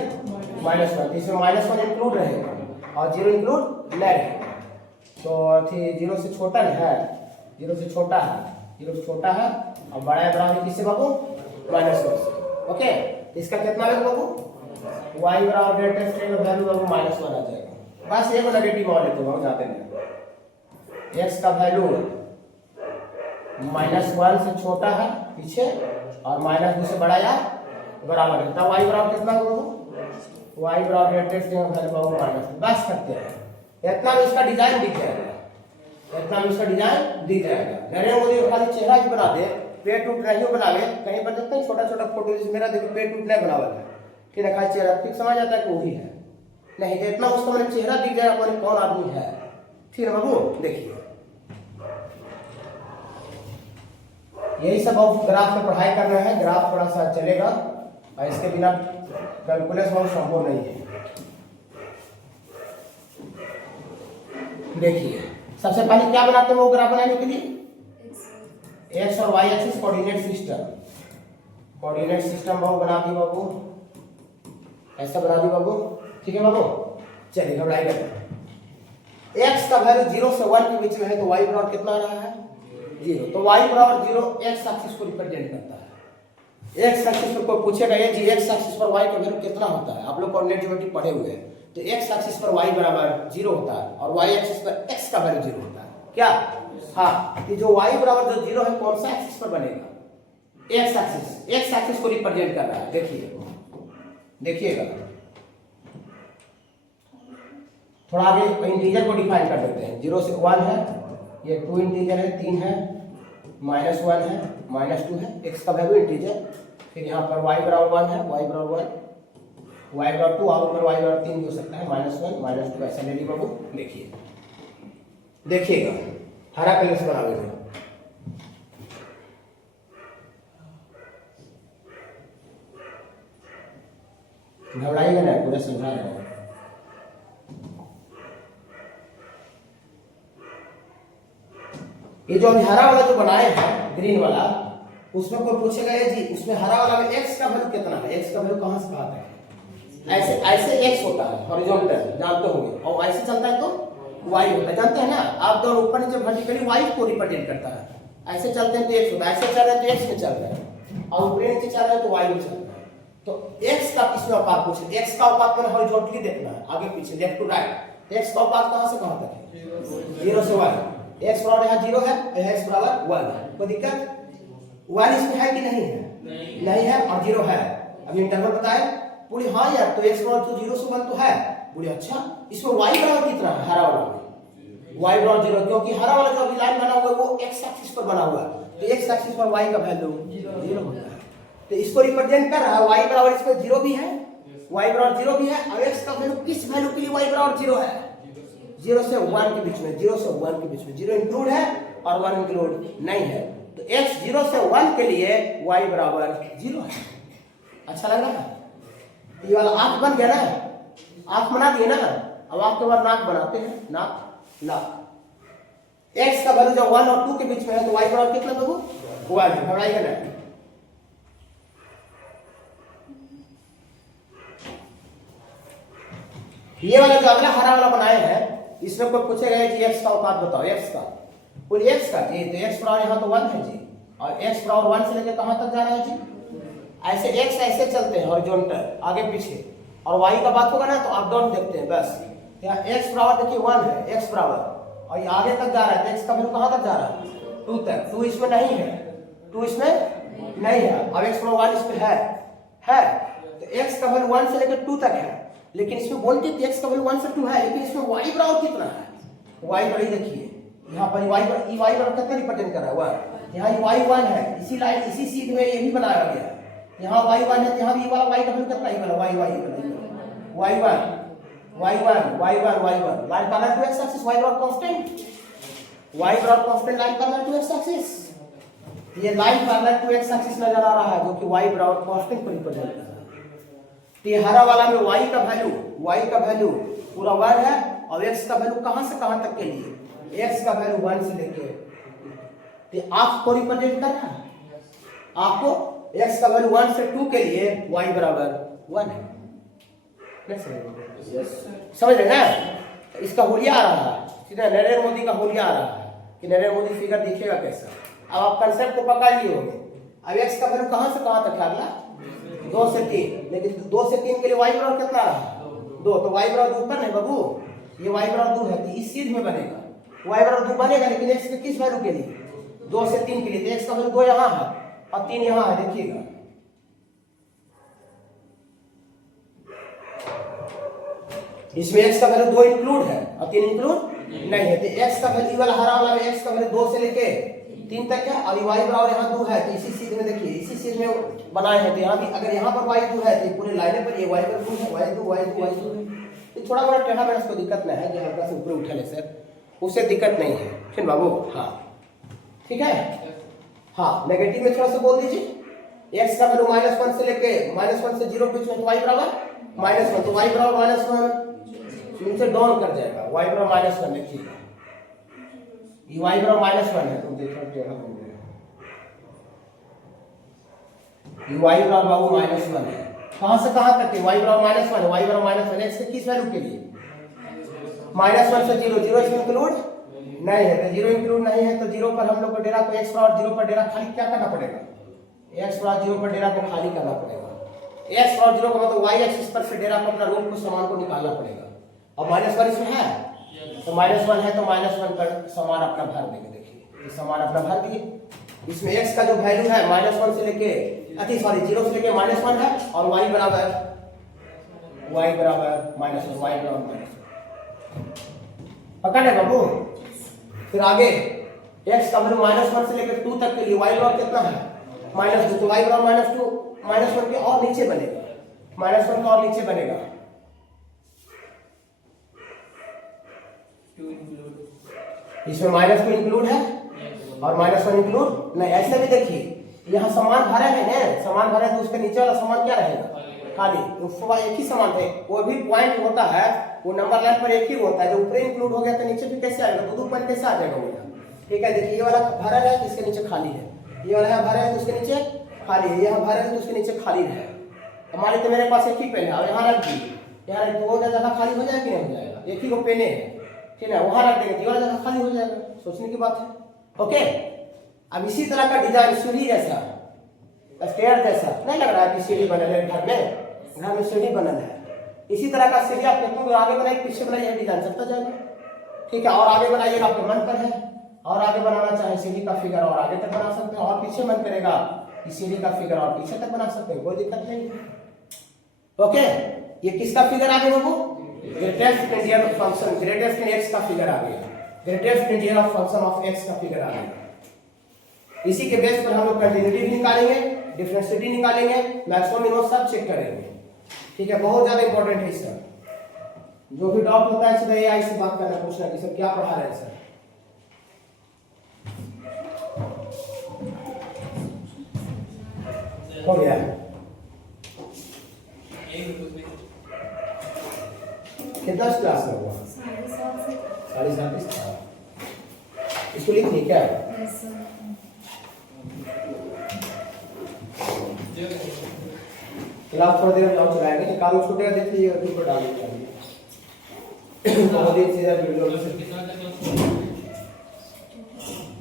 -1, इसमें -1 इंक्लूड रहेगा और 0 इंक्लूड नहीं रहेगा। तो 0 से छोटा है, 0 से छोटा है, 0 से छोटा है और बड़ा है बराबर किससे बाबू, -1 से। ओके इसका कितना है बाबू, y बराबर ग्रेटेस्ट वैल्यू बाबू -1 आ जाएगा। बस एक नेगेटिव और लेते हैं जाते हैं। x का वैल्यू -1 से छोटा है पीछे और -2 से बड़ा या बराबर है, तब y बराबर कितना होगा, y बराबर ग्रेटेस्ट वैल्यू बाबू -2। बस करते हैं, इतना में इसका डिजाइन दिख जाएगा, इतना में इसका डिजाइन दिख जाएगा। नरेंद्र मोदी खाली चेहरा ही बना दे, पेट उठ नहीं बना ले, कहीं पर देखते हैं छोटा छोटा फोटो, जैसे मेरा देखो पेट उठ नहीं बनावा है, फिर खाली चेहरा ठीक समझ जाता है कि वही है, नहीं तो इतना उसका मैंने चेहरा दिख जाएगा मैंने कौन आदमी है। ठीक है बाबू, देखिए यही सब अब ग्राफ में पढ़ाई करना है, ग्राफ थोड़ा सा चलेगा और इसके बिना कैलकुलेशन बहुत संभव नहीं है। देखिए सबसे पहले क्या बनाते हैं वो ग्राफ बनाने के लिए, एक्स और Y axis coordinate system, coordinate system बाबू बना दी बाबू, ऐसा बना दी बाबू। ठीक है बाबू, चलिए घबराई करते। एक्स का वैल्यू 0 से 1 के बीच में है तो y बराबर कितना आ रहा है, 0। तो y बराबर 0 एक्स एक्सिस को रिप्रेजेंट करता है। एक्स एक्सिस पर कोई पूछेगा ये जी एक्स एक्सिस पर y का वैल्यू कितना होता है, आप लोग कोऑर्डिनेट ज्योमेट्री पढ़े हुए हैं, तो एक्स एक्सिस पर y बराबर 0 होता है और y एक्सिस पर x का वैल्यू 0 होता है। क्या, हाँ, कि जो y बराबर जो 0 है कौन सा एक्सिस पर बनेगा, एक्स एक्सिस, एक्स एक्सिस को रिप्रेजेंट कर रहा है। देखिए देखिएगा थोड़ा आगे इंटीजर को डिफाइन कर देते हैं। 0 से 1 है, ये 2 इंटीजर है, 3 है, -1 है, -2 है, x का वैल्यू इंटीजर, फिर यहाँ पर y बराबर 1 है, y बराबर 1, y बराबर 2 और ऊपर y बराबर 3 हो सकता है, -1 -2 ऐसा ले ली बाबू। देखिए देखिएगा हरा कलर से बना देंगे, घबराइएगा ना, पूरा समझा रहे हैं। ये जो अभी हरा वाला जो बनाए हैं ग्रीन वाला, उसमें कोई पूछेगा ये जी उसमें हरा वाला में x का वैल्यू कितना है, x का वैल्यू कहां से कहां तक है, ऐसे ऐसे x होता है हॉरिजॉन्टल जानते होंगे, और ऐसे चलता है तो y होता है, जानते हैं ना आप, दोनों ऊपर नीचे वर्टिकली y को रिप्रेजेंट करता है, ऐसे चलते हैं तो x होता है, ऐसे चल रहे हैं तो x में चल रहे हैं, और ऊपर नीचे चल रहे हैं तो y में चल रहे हैं। तो x का किसमें औकात पूछे, x का औकात मैंने हॉरिजॉन्टली देखना है, आगे पीछे लेफ्ट टू राइट। x का औकात कहां से कहां तक है, 0 से 1, x बराबर यहाँ 0 है, x बराबर 1 है, कोई दिक्कत, 1 इसमें है कि नहीं है, नहीं है, और 0 है। अभी इंटरवल बताए पूरी, हाँ यार, तो x बराबर तो 0 से 1 तो है, बोले अच्छा इसमें y बराबर कितना है, हरा वाला में y बराबर 0, क्योंकि हरा वाला जो अभी लाइन बना हुआ है वो x एक्सिस पर बना हुआ है, तो x एक्सिस पर y का वैल्यू 0 होता है, तो इसको रिप्रेजेंट कर रहा है, y बराबर इसमें 0 भी है, y बराबर 0 भी है, और x का वैल्यू किस वैल्यू के लिए y बराबर 0 है, 0 से 1 के बीच में, 0 से 1 के बीच में, 0 इंक्लूड है और 1 इंक्लूड नहीं है, तो x 0 से 1 के लिए y बराबर 0 है। अच्छा लग रहा है, ये वाला आंख बन गया ना, आंख बना दिए ना, अब आंख के बाद नाक बनाते हैं, नाक, नाक, x का वैल्यू जब 1 और 2 के बीच में है तो y बराबर कितना बाबू, 1, घबराइएगा ना। ये वाला जो अगला हरा वाला बनाए हैं, इसमें कोई पूछेगा जी एक्स का औकात बताओ, एक्स का बोल, एक्स का जी तो एक्स बराबर यहाँ तो 1 है जी, और एक्स बराबर 1 से लेकर कहाँ तक जा रहा है जी, ऐसे एक्स ऐसे चलते हैं हॉरिजॉन्टल आगे पीछे, और वाई का बात होगा ना तो अप डाउन देखते हैं बस। यहाँ एक्स बराबर देखिए 1 है, एक्स बराबर, और ये आगे तक जा रहा है तो एक्स का वैल्यू कहाँ तक जा रहा है, 2 तक। 2 इसमें नहीं है, 2 इसमें नहीं है, अब एक्स बराबर 1 इसमें है तो एक्स का वैल्यू 1 से लेकर 2 तक है, लेकिन इसमें बोलते थे एक्स का वैल्यू 1 से 2 है, लेकिन इसमें वाई बराबर कितना है, वाई बड़ी देखिए यहाँ पर वाई बराबर कितना रिप्रेजेंट कर रहा है 1, यहाँ वाई 1 है, इसी लाइन इसी सीध में यही बनाया गया है, यहाँ वाई 1 है तो यहाँ भी वाला वाई का वैल्यू कितना ही वाला Y 1 line parallel to X axis, Y बराबर constant line parallel to X axis, ये line parallel to X axis नजर आ रहा है जो कि वाई बराबर कांस्टेंट को रिप्रेजेंट कर रहा है। तो ये हरा वाला में y का वैल्यू पूरा 1 है, और x का वैल्यू कहां से कहां तक के लिए, x का वैल्यू 1 से लेके, तो आंख को रिप्रेजेंट कर रहा है, आपको x का वैल्यू 1 से 2 के लिए y बराबर 1 है, समझ रहे ना। इसका होलिया आ रहा है, सीधा नरेंद्र मोदी का होलिया आ रहा है कि नरेंद्र मोदी फिगर दिखेगा कैसा। अब आप कंसेप्ट को पकड़ लिए होंगे। अब x का वैल्यू कहां से कहां तक है अगला 2 से 3, लेकिन 2 से 3 के लिए y बराबर कितना रहा 2, तो y बराबर 2 ऊपर नहीं बाबू, ये y बराबर 2 है तो इस चीज में बनेगा y बराबर 2 बनेगा, लेकिन x के किस वैल्यू के लिए 2 से 3 के लिए, तो x का वैल्यू 2 यहाँ है और 3 यहाँ है, देखिएगा इसमें x का वैल्यू 2 इंक्लूड है और 3 इंक्लूड नहीं है, तो x का वैल्यू वाला हरा वाला में x का वैल्यू 2 से लेके 3 तक है, और y बराबर यहाँ 2 है, तो इसी चीज में देखिए इसी चीज में बनाए हैं, तो यहाँ भी अगर यहाँ पर y 2 है तो पूरे लाइन पर ये y पर 2 है, y 2 है, थोड़ा बड़ा टेढ़ा मेरा उसको दिक्कत नहीं है, जो हल्का से ऊपर उठाने से उससे दिक्कत नहीं है, ठीक बाबू। हाँ ठीक है, हाँ नेगेटिव में थोड़ा सा बोल दीजिए, x का वैल्यू -1 से लेके -1 से 0 बीच में, तो y बराबर -1, तो y बराबर -1 नीचे डाउन कर जाएगा, y बराबर -1 देखिएगा, ये y बराबर -1 है, तुम देखो टेढ़ा बन गया, ये y बराबर बाबू -1 है, कहां से कहां तक है, y बराबर -1 है, y बराबर -1 x के किस वैल्यू के लिए -1 से 0 इसमें इंक्लूड नहीं है, तो 0 इंक्लूड नहीं है, तो 0 पर हम लोग को डेरा को x बराबर 0 पर डेरा खाली क्या करना पड़ेगा, x बराबर 0 पर डेरा को खाली करना पड़ेगा, x बराबर 0 का मतलब y एक्सिस पर से डेरा को अपना रूट को समान को निकालना पड़ेगा, और -1 इसमें है तो -1 है, तो -1 पर समान अपना भर देंगे, देखिए ये समान अपना भर दिए, इसमें x का जो वैल्यू है -1 से लेके 0 से लेके -1 है, और y बराबर -1 पकड़ है बाबू। फिर आगे x का वैल्यू -1 से लेकर 2 तक के लिए y बराबर कितना है -2, तो y बराबर -1 के और नीचे बनेगा, -1 का और नीचे बनेगा, इसमें -2 इंक्लूड है और -1 इंक्लूड नहीं, ऐसे भी देखिए यहाँ समान भरे हैं ना, समान भरे तो उसके नीचे वाला समान क्या रहेगा खाली, ऊपर एक ही समान थे, वो भी पॉइंट होता है, वो नंबर लाइन पर एक ही होता है, जो ऊपर इंक्लूड हो गया तो नीचे भी कैसे आएगा, दो पॉइंट कैसे आ जाएगा मुझे, ठीक है। देखिए ये वाला भरा है तो इसके नीचे खाली है, ये वाला यहाँ भरा है तो उसके नीचे खाली है, यहाँ भरा है तो उसके नीचे खाली है, हमारे तो मेरे पास एक ही पेन है, और यहाँ रख दी, यहाँ रख दो जगह खाली हो जाएगा कि नहीं हो जाएगा, एक ही वो पेन है, ठीक है, वहां रख देंगे, ये वाला जगह खाली हो जाएगा, सोचने की बात है, ओके। अब इसी तरह का डिजाइन सीढ़ी जैसा, स्टेयर जैसा नहीं लग रहा है कि सीढ़ी बनल है, घर में सीढ़ी बनल है, इसी तरह का सीढ़ी आप देखोगे आगे बनाइए पीछे बनाइए डिजाइन चलता जाएगा, ठीक है, और आगे बनाइएगा आपके मन पर है, और आगे बनाना चाहे सीढ़ी का फिगर और आगे तक बना सकते हैं, और पीछे मन करेगा कि सीढ़ी का फिगर और पीछे तक बना सकते हैं, कोई दिक्कत नहीं, ओके। ये किसका फिगर आ गया बाबू, greatest integer function, greatest in X का फिगर आ गया, greatest integer function of X का फिगर आ गया। इसी के बेस पर हम लोग कंटिन्यूटी भी निकालेंगे, डिफरेंशिएबिलिटी निकालेंगे, मैक्सिमम इनवर्स सब चेक करेंगे, ठीक है, बहुत ज्यादा इंपॉर्टेंट है सर, जो भी डाउट होता है सीधे एआई से बात करना, पूछना कि सर क्या पढ़ा रहे हैं सर, हो गया कितना क्लास में हुआ 7:30 था, इसको लिखनी क्या है, क्लास थोड़ा देर जाओ चलाएंगे, काम छूटेगा देख लीजिए ऊपर डाल दीजिए। बहुत ही सीधा वीडियो कितना तक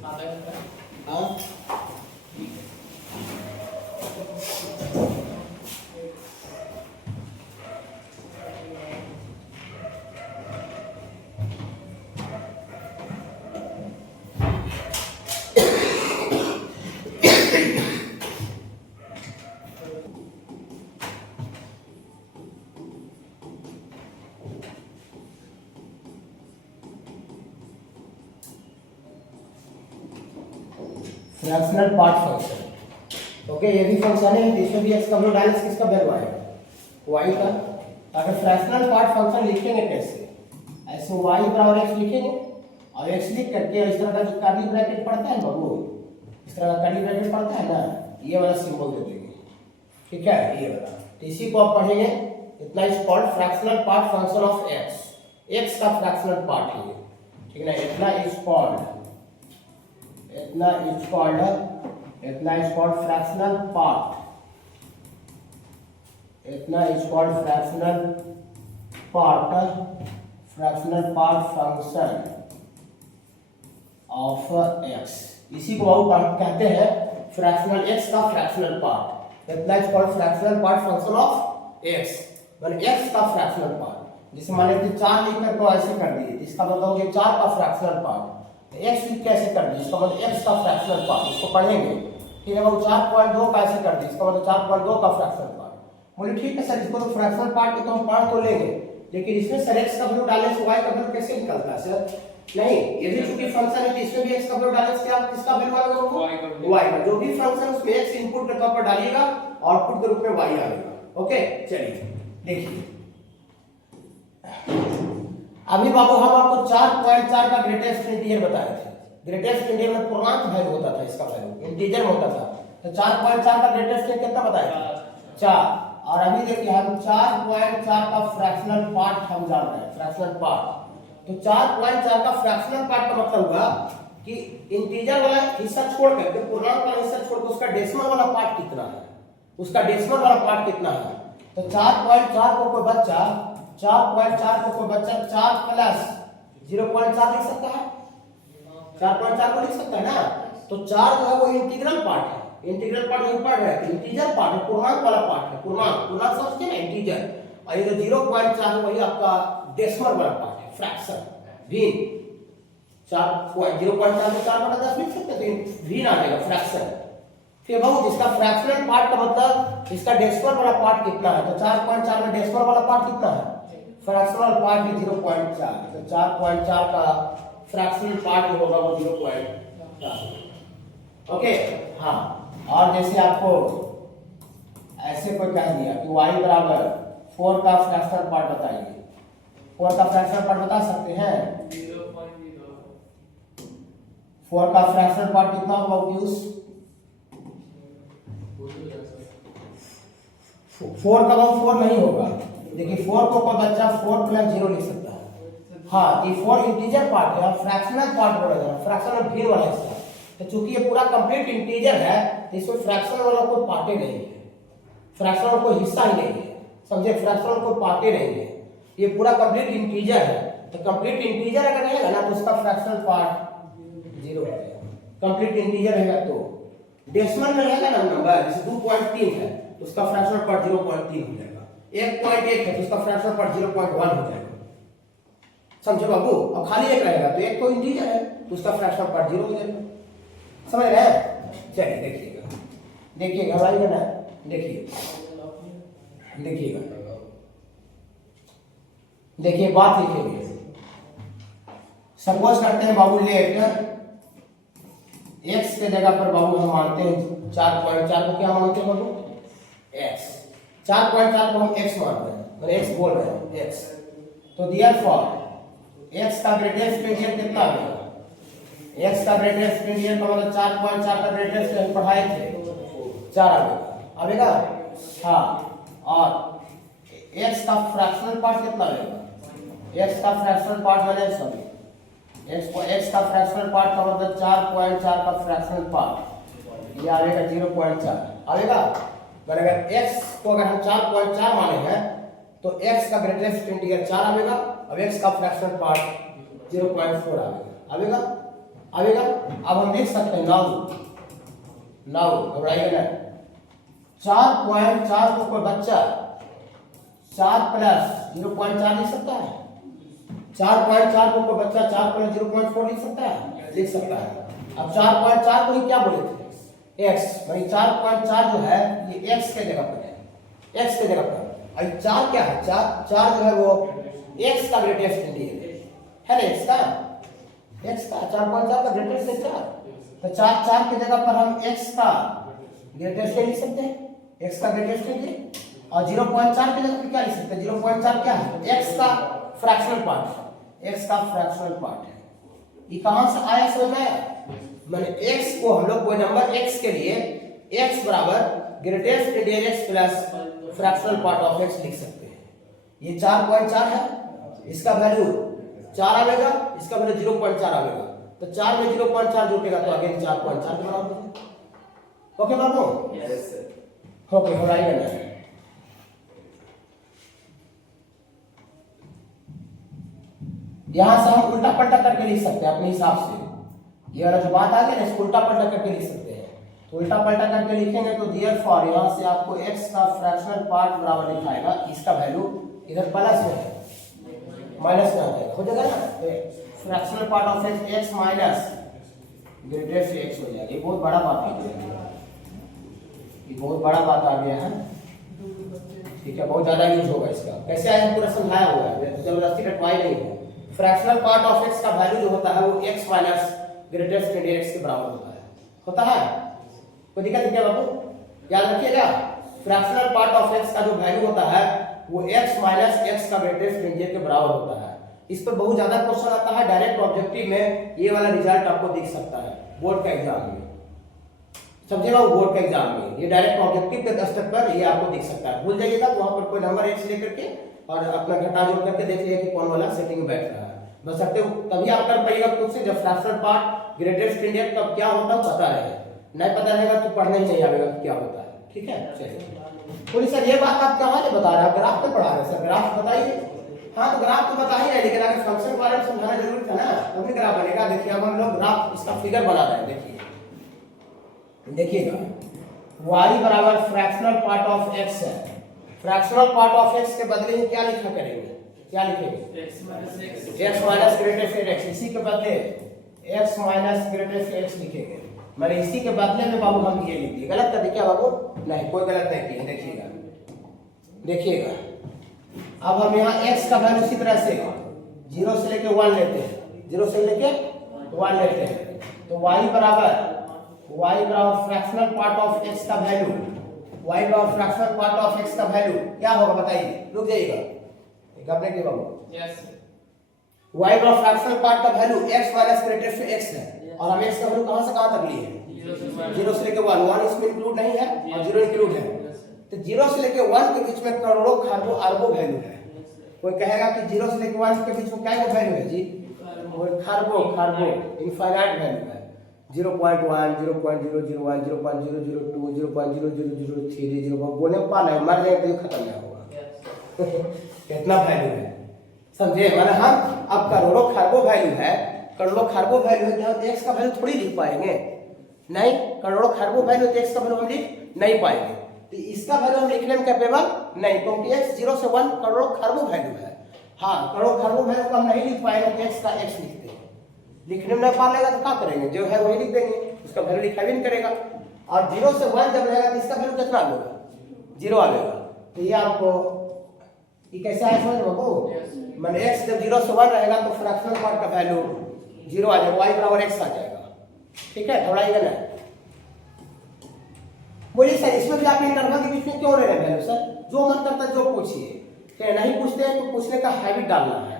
आधा घंटा हाँ फ्रैक्शनल पार्ट फंक्शन। ओके, ये भी फंक्शन है, इसमें भी एक्स का वैल्यू डालेंगे, किसका वैल्यू आएगा वाई का। अगर फ्रैक्शनल पार्ट फंक्शन लिखेंगे कैसे, ऐसे वाई बराबर एक्स लिखेंगे और एक्स लिख करके इस तरह का जो कर्ली ब्रैकेट पड़ता है बाबू, इस तरह का कर्ली ब्रैकेट पड़ता है ना, ये वाला सिंबल दे देंगे, ठीक है, ये वाला। तो इसी को आप पढ़ेंगे, इतना is called fractional part function of x, x का फ्रैक्शनल पार्ट है, ठीक है ना। इतना इज कॉल्ड फ्रैक्शनल पार्ट, इतना is called fractional part function of x. इसी को हम कहते हैं फ्रैक्शनल एक्स का फ्रैक्शनल पार्ट, इतना is called fractional part function of x, मतलब एक्स का फ्रैक्शनल पार्ट। जैसे मान लीजिए 4 लिखकर को ऐसे कर दिए, इसका मतलब हो गया 4 का फ्रैक्शनल पार्ट। एक्स कैसे कर दी, इसका मतलब एक्स का फ्रैक्शनल पार्ट, इसको पढ़ेंगे, ठीक है। वो 4.2 कैसे कर दी, इसका मतलब 4.2 का फ्रैक्शनल पार्ट। बोले ठीक है सर, इसको तो फ्रैक्शनल पार्ट को तो हम पढ़ तो लेंगे, लेकिन इसमें सर एक्स का वैल्यू डालने से वाई का वैल्यू कैसे निकलता है सर? नहीं, ये भी चूंकि फंक्शन है तो इसमें भी एक्स का वैल्यू डालने से आप किसका वैल्यू आएगा? वाई का। जो भी फंक्शन उसमें एक्स इनपुट के तौर पर डालिएगा, आउटपुट के रूप में वाई आएगा। ओके, चलिए देखिए, अभी बाबू हम आपको 4.4 का ग्रेटेस्ट इंटीजर बताए थे। ग्रेटेस्ट इंटीजर में पूर्णांक वैल्यू होता था, इसका वैल्यू इंटीजर होता था। तो 4.4 का ग्रेटेस्ट कितना बताया था? 4। और अभी देखिए हम 4.4 का फ्रैक्शनल पार्ट हम जान रहे हैं, फ्रैक्शनल पार्ट। तो 4.4 का फ्रैक्शनल पार्ट का मतलब हुआ कि इंटीजर वाला हिस्सा छोड़ करके, पूर्णांक वाला हिस्सा छोड़ कर उसका डेसिमल वाला पार्ट कितना है, उसका डेसिमल वाला पार्ट कितना है। तो 4.4 को कोई बच्चा 4.4 को कोई बच्चा 4 प्लस 0.4 लिख सकता है, 4.4 को लिख सकता है ना। तो 4 जो है वो इंटीग्रल पार्ट है, इंटीग्रल पार्ट नहीं पढ़ रहे थे, इंटीजर पार्ट है, पूर्णांक वाला पार्ट है, पूर्णांक समझते हैं ना, इंटीजर। और ये जो 0.4 है वही आपका डेसिमल वाला पार्ट है, फ्रैक्शन भिन्न। 0.4 में 4/10 लिख सकते हैं, तो भिन्न आ जाएगा फ्रैक्शन। फिर बहुत इसका फ्रैक्शनल पार्ट का मतलब इसका डेसिमल वाला पार्ट कितना है। तो 4.4 में डेसिमल वाला पार्ट कितना है, फ्रैक्शनल पार्ट भी 0.4। तो 4.4 का फ्रैक्शनल पार्ट होगा वो 0.4। ओके, हाँ। और जैसे आपको ऐसे कोई कह दिया कि y बराबर 4 का फ्रैक्शनल पार्ट बताइए, 4 का फ्रैक्शनल पार्ट बता सकते हैं? 4 का फ्रैक्शनल पार्ट कितना होगा यूज? 4 का मतलब 4 नहीं होगा। देखिए 4 को कोई बच्चा 4 + 0 लिख सकता है। हाँ, ये 4 इंटीजर पार्ट है, फ्रैक्शनल पार्ट बोला जाता है, फ्रैक्शनल भिन्न वाला हिस्सा। तो चूंकि ये पूरा कंप्लीट इंटीजर है, तो इसमें फ्रैक्शनल वाला कोई पार्ट ही नहीं है, फ्रैक्शनल कोई हिस्सा ही नहीं है, समझे? फ्रैक्शनल कोई पार्ट ही नहीं है, ये पूरा कंप्लीट इंटीजर है। तो कंप्लीट इंटीजर अगर रहेगा ना तो उसका फ्रैक्शनल पार्ट 0 हो जाएगा। कंप्लीट इंटीजर रहेगा तो डेसिमल में रहेगा ना नंबर, जैसे 2.3 है तो उसका फ्रैक्शनल पार्ट 0.3 हो जाएगा, 1.1 है तो उसका फ्रैक्शनल पार्ट 0.1 हो जाएगा, समझे बाबू? और खाली एक रहेगा तो एक तो इंटीजर है तो उसका फ्रैक्शनल पार्ट 0 हो जाएगा, समझ रहे हैं? चलिए देखिएगा घबराइएगा ना, देखिए बात लिखेंगे। सपोज करते हैं बाबू लेट x के जगह पर बाबू हम मानते हैं 4.4 को क्या मानते हैं बाबू? x। 4.4 को हम x मान रहे हैं, मतलब x बोल रहे हैं x। तो देयरफॉर x का ग्रेटेस्ट इंटीजर कितना है? x का ग्रेटेस्ट इंटीजर का मतलब 4.4 का ग्रेटेस्ट हम पढ़ाए थे 4 आएगा। हाँ, और x का फ्रैक्शनल पार्ट कितना आएगा? x का फ्रैक्शनल पार्ट मैंने सॉरी x का फ्रैक्शनल पार्ट का मतलब 4.4 का फ्रैक्शनल पार्ट, ये आएगा 0.4 आएगा। अगर x को अगर हम 4.4 माने हैं तो x का ग्रेटेस्ट इंटीजर 4 आएगा अब x का फ्रैक्शनल पार्ट 0.4 आवेगा आवेगा। अब हम देख सकते हैं नाउ घबराइएगा ना, 4.4 को कोई बच्चा 4 प्लस 0.4 लिख सकता है? 4.4 को कोई बच्चा 4 प्लस 0.4 लिख सकता है? लिख सकता है। अब 4.4 को ही क्या बोले थे? x, वही 4.4 जो है ये x के जगह पर है, x के जगह पर। अब 4 क्या है? 4 जो है वो x का ग्रेटेस्ट इंटीजर है ना, x का 4.4 का ग्रेटेस्ट है 4, तो 4 के जगह पर हम x का ग्रेटेस्ट लिख सकते हैं, x का ग्रेटेस्ट इंटीजर। और 0.4 के जगह पर क्या लिख सकते हैं? 0.4 क्या है? x का फ्रैक्शनल पार्ट, x का फ्रैक्शनल पार्ट है। ये कहां से आया समझ में आया? माने x को हम लोग कोई नंबर x के लिए x बराबर greatest integer x plus fractional part of x लिख सकते हैं। ये 4.4 है, इसका वैल्यू 4 आवेगा, इसका वैल्यू 0.4 आवेगा, तो 4 में 0.4 जुटेगा तो अगेन 4.4 के बराबर हो जाएगा। ओके बाबू? Yes sir. ओके हो रहा है। यहां से हम उल्टा पलटा करके लिख सकते हैं अपने हिसाब से। ये वाला जो बात आ गई ना, इसको उल्टा पलटा करके लिख सकते हैं। तो उल्टा पलटा करके लिखेंगे तो देयरफॉर यहां से आपको x का फ्रैक्शनल पार्ट बराबर लिखाएगा, इसका वैल्यू इधर प्लस में है, माइनस में आ जाएगा, हो जाएगा ना। Fractional part of x minus greatest x हो जाएगा। ये बहुत बड़ा बात आ गया, ये बहुत बड़ा बात आ गया है, ठीक है, बहुत ज्यादा यूज होगा इसका। कैसे आया पूरा समझाया हुआ है, जबरदस्ती रटवाई नहीं है। फ्रैक्शनल पार्ट ऑफ x का वैल्यू जो होता है वो x minus greatest integer x के बराबर होता है। कोई दिक्कत नहीं क्या बाबू? याद रखिएगा, फ्रैक्शनल पार्ट ऑफ x का जो वैल्यू होता है वो x माइनस x का ग्रेटेस्ट इंटीजर के बराबर होता है। इस पर बहुत ज्यादा क्वेश्चन आता है, डायरेक्ट ऑब्जेक्टिव में ये वाला रिजल्ट आपको दिख सकता है बोर्ड का एग्जाम में, समझिएगा, वो बोर्ड के एग्जाम में ये डायरेक्ट ऑब्जेक्टिव के स्तर पर ये आपको दिख सकता है। भूल जाइएगा तो वहां पर कोई नंबर x लेकर के और अपना घटा जोड़ करके देख लीजिए कि कौन वाला सेटिंग में बैठ रहा है। बस सकते तभी आप कर पाइएगा खुद से, जब फ्रैक्शनल पार्ट ग्रेटेस्ट इंटीजर कब क्या होता है पता रहे। नहीं पता रहेगा तो पढ़ना ही नहीं आएगा क्या होता है, ठीक है। चलिए बोलिए सर ये बात आप कहाँ से बता रहे हैं? ग्राफ पे पढ़ा रहे सर, ग्राफ बताइए। हाँ तो ग्राफ तो बता ही रहे, लेकिन अगर फंक्शन के बारे में समझाना जरूरी था ना, तभी ग्राफ बनेगा। देखिए अब हम लोग ग्राफ इसका फिगर बना रहे हैं, देखिएगा y बराबर फ्रैक्शनल पार्ट ऑफ x है। फ्रैक्शनल पार्ट ऑफ x के बदले में क्या लिखा करेंगे? क्या लिखेंगे? x माइनस ग्रेटेस्ट x, इसी के बदले x माइनस ग्रेटेस्ट x लिखेंगे। मैंने इसी के बदले में बाबू हम ये लिख दिए। गलत कर दिया क्या बाबू? नहीं, कोई गलत नहीं किया। देखिएगा अब हम यहाँ x का वैल्यू इसी तरह से 0 से लेके 1 लेते हैं, 0 से लेके 1 लेते हैं, तो y बराबर फ्रैक्शनल पार्ट ऑफ x का वैल्यू, y बराबर फ्रैक्शनल पार्ट ऑफ x का वैल्यू क्या होगा बताइए? रुक जाइएगा, एक आपने क्या बाबू? यस y बराबर फ्रैक्शनल पार्ट का value x minus greatest x है, और हम x का वैल्यू कहां से कहां तक लिए हैं? 0 से लेके 1 इसमें इंक्लूड नहीं है और 0 इंक्लूड है, तो 0 से लेके 1 के बीच में करोड़ों खरबों अरबों वैल्यू है। कोई कहेगा कि 0 से लेके 1 के बीच में क्या वैल्यू है जी? खरबों इनफाइनाइट वैल्यू है। 0.1 0.001 0.002 0.0003 0 बोलने में पाना है, मर जाएंगे तो खत्म नहीं होगा। कितना वैल्यू है समझे? माने हम अब करोड़ों खरबों वैल्यू है, करोड़ों खरबों वैल्यू है, हम x का वैल्यू थोड़ी लिख पाएंगे, नहीं, करोड़ों खरबों वैल्यू है, x का वैल्यू हम लिख नहीं पाएंगे। तो इसका वैल्यू हम लिखने में कैपेबल नहीं, क्योंकि x 0 से 1 करोड़ों खरबों वैल्यू है। हाँ करोड़ों खरबों वैल्यू को हम नहीं लिख पाएंगे तो x का x लिखते हैं, लिखने में नहीं पा लेगा तो क्या करेंगे? जो है वही लिख देंगे, उसका वैल्यू लिखा भी नहीं करेगा। और 0 से 1 जब रहेगा तो इसका वैल्यू कितना आएगा? 0 आएगा। तो ये आपको ये कैसे आया समझ बाबू? मैंने x जब 0 से 1 रहेगा तो फ्रैक्शनल पार्ट का वैल्यू 0 आ जाएगा, y बराबर x आ जाएगा, ठीक है। थोड़ा ही गलत बोलिए सर, इसमें भी आप इंटरवल के बीच में क्यों ले रहे हैं वैल्यू? सर जो मन करता है जो पूछिए, नहीं पूछते हैं तो पूछने का हैबिट डालना है।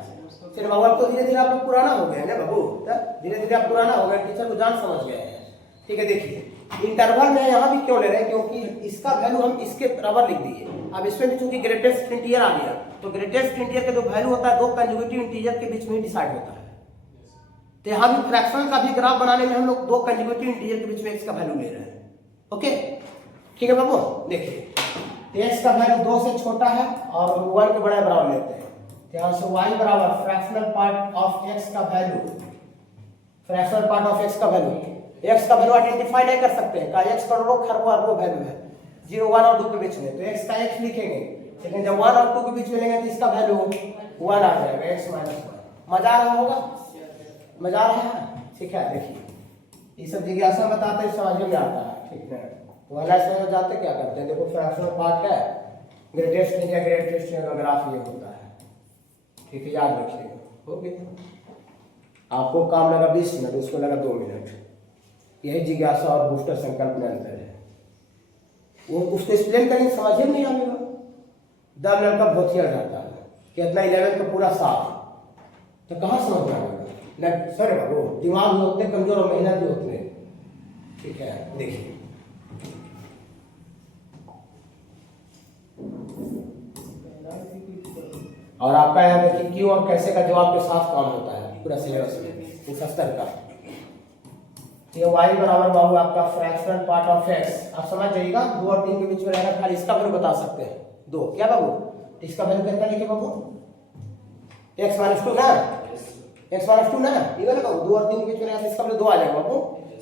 फिर बाबू आपको धीरे धीरे आप पुराना हो गए ना बाबू, धीरे धीरे आप पुराना हो गए, टीचर को जान समझ गए हैं, ठीक है। देखिए इंटरवल में यहाँ भी क्यों ले रहे हैं? क्योंकि इसका वैल्यू हम इसके बराबर लिख दिए। अब इसमें भी चूंकि ग्रेटेस्ट इंटीजर आ गया, तो ग्रेटेस्ट इंटीजर का जो वैल्यू होता है दो कंजुगेटिव इंटीजर के बीच में ही डिसाइड होता है। तो यहाँ भी फ्रैक्शन का भी ग्राफ बनाने में हम लोग दो कंजुगेटिव इंटीजर के बीच में x का वैल्यू ले रहे हैं, ओके, ठीक है बाबू। देखिए x का वैल्यू 2 से छोटा है और 1 के बराबर लेते हैं, यहाँ से y बराबर फ्रैक्शनल पार्ट ऑफ x का value, fractional part of x का वैल्यू, x का वैल्यू आइडेंटिफाई नहीं कर सकते हैं, का x करोड़ों खरबों अरबों वैल्यू है 0 1 और 2 के बीच में, तो x का x लिखेंगे, लेकिन जब 1 और 2 के बीच में लेंगे तो इसका वैल्यू 1 आ जाएगा, x माइनस 1। मजा आ रहा होगा, मजा आ रहा है, ठीक है। देखिए ये सब जिज्ञासा बताते हैं, समझ में आता है, ठीक है। तो एनालिसिस में जाते क्या करते हैं, देखो फ्रैक्शनल पार्ट है, ग्रेटेस्ट इंडिया ग्रेटेस्ट का ग्राफ ये होता है, ठीक है, याद रखिएगा। ओके, आपको काम लगा 20 मिनट, उसको लगा 2 मिनट, यही जिज्ञासा और बूस्टर संकल्प में अंतर है। वो उसको एक्सप्लेन करेंगे, समझ में नहीं आएगा, दम लड़का भोथिया जाता है कि इतना 11 का पूरा साफ, तो कहाँ समझ में आएगा न सर बाबू, दिमाग भी उतने कमजोर और मेहनत भी उतने, ठीक है। देखिए और आपका यहाँ देखिए क्यों और कैसे का जवाब के साथ काम होता है पूरा सिलेबस में उस स्तर का। ये y बराबर बाबू आपका फ्रैक्शनल पार्ट ऑफ x, आप समझ जाइएगा, 2 और 3 के बीच में रहेगा, खाली इसका वैल्यू बता सकते हैं 2, क्या बाबू, इसका वैल्यू कितना लिखे बाबू, x माइनस 2 ना, x माइनस 2 ना, ये वाला बाबू 2 और 3 के बीच में रहेगा, इसका वैल्यू 2 आ जाएगा बाबू।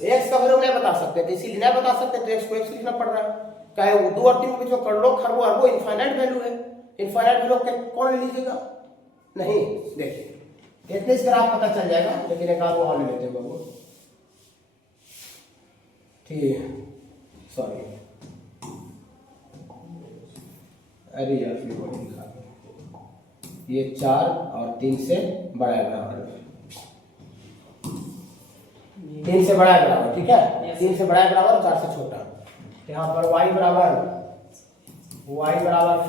x का वैल्यू नहीं बता सकते, तो इसीलिए नहीं बता सकते तो x को x लिखना पड़ रहा है, चाहे वो 2 और 3 के बीच में करोड़ों खरबों अरबों इनफाइनाइट वैल्यू है, इनफाइनाइट वैल्यू कौन ले लीजिएगा, नहीं। देखिए इतने से ग्राफ पता चल जाएगा, लेकिन एक आध वो और ले लेते हैं बाबू, ठीक है, सॉरी, अरे यार फिर वो लिखा, ये 4 और 3 से बड़ा है बराबर, 3 से बड़ा है बराबर, ठीक है, 3 से बड़ा है बराबर, 4 से छोटा। यहाँ पर y बराबर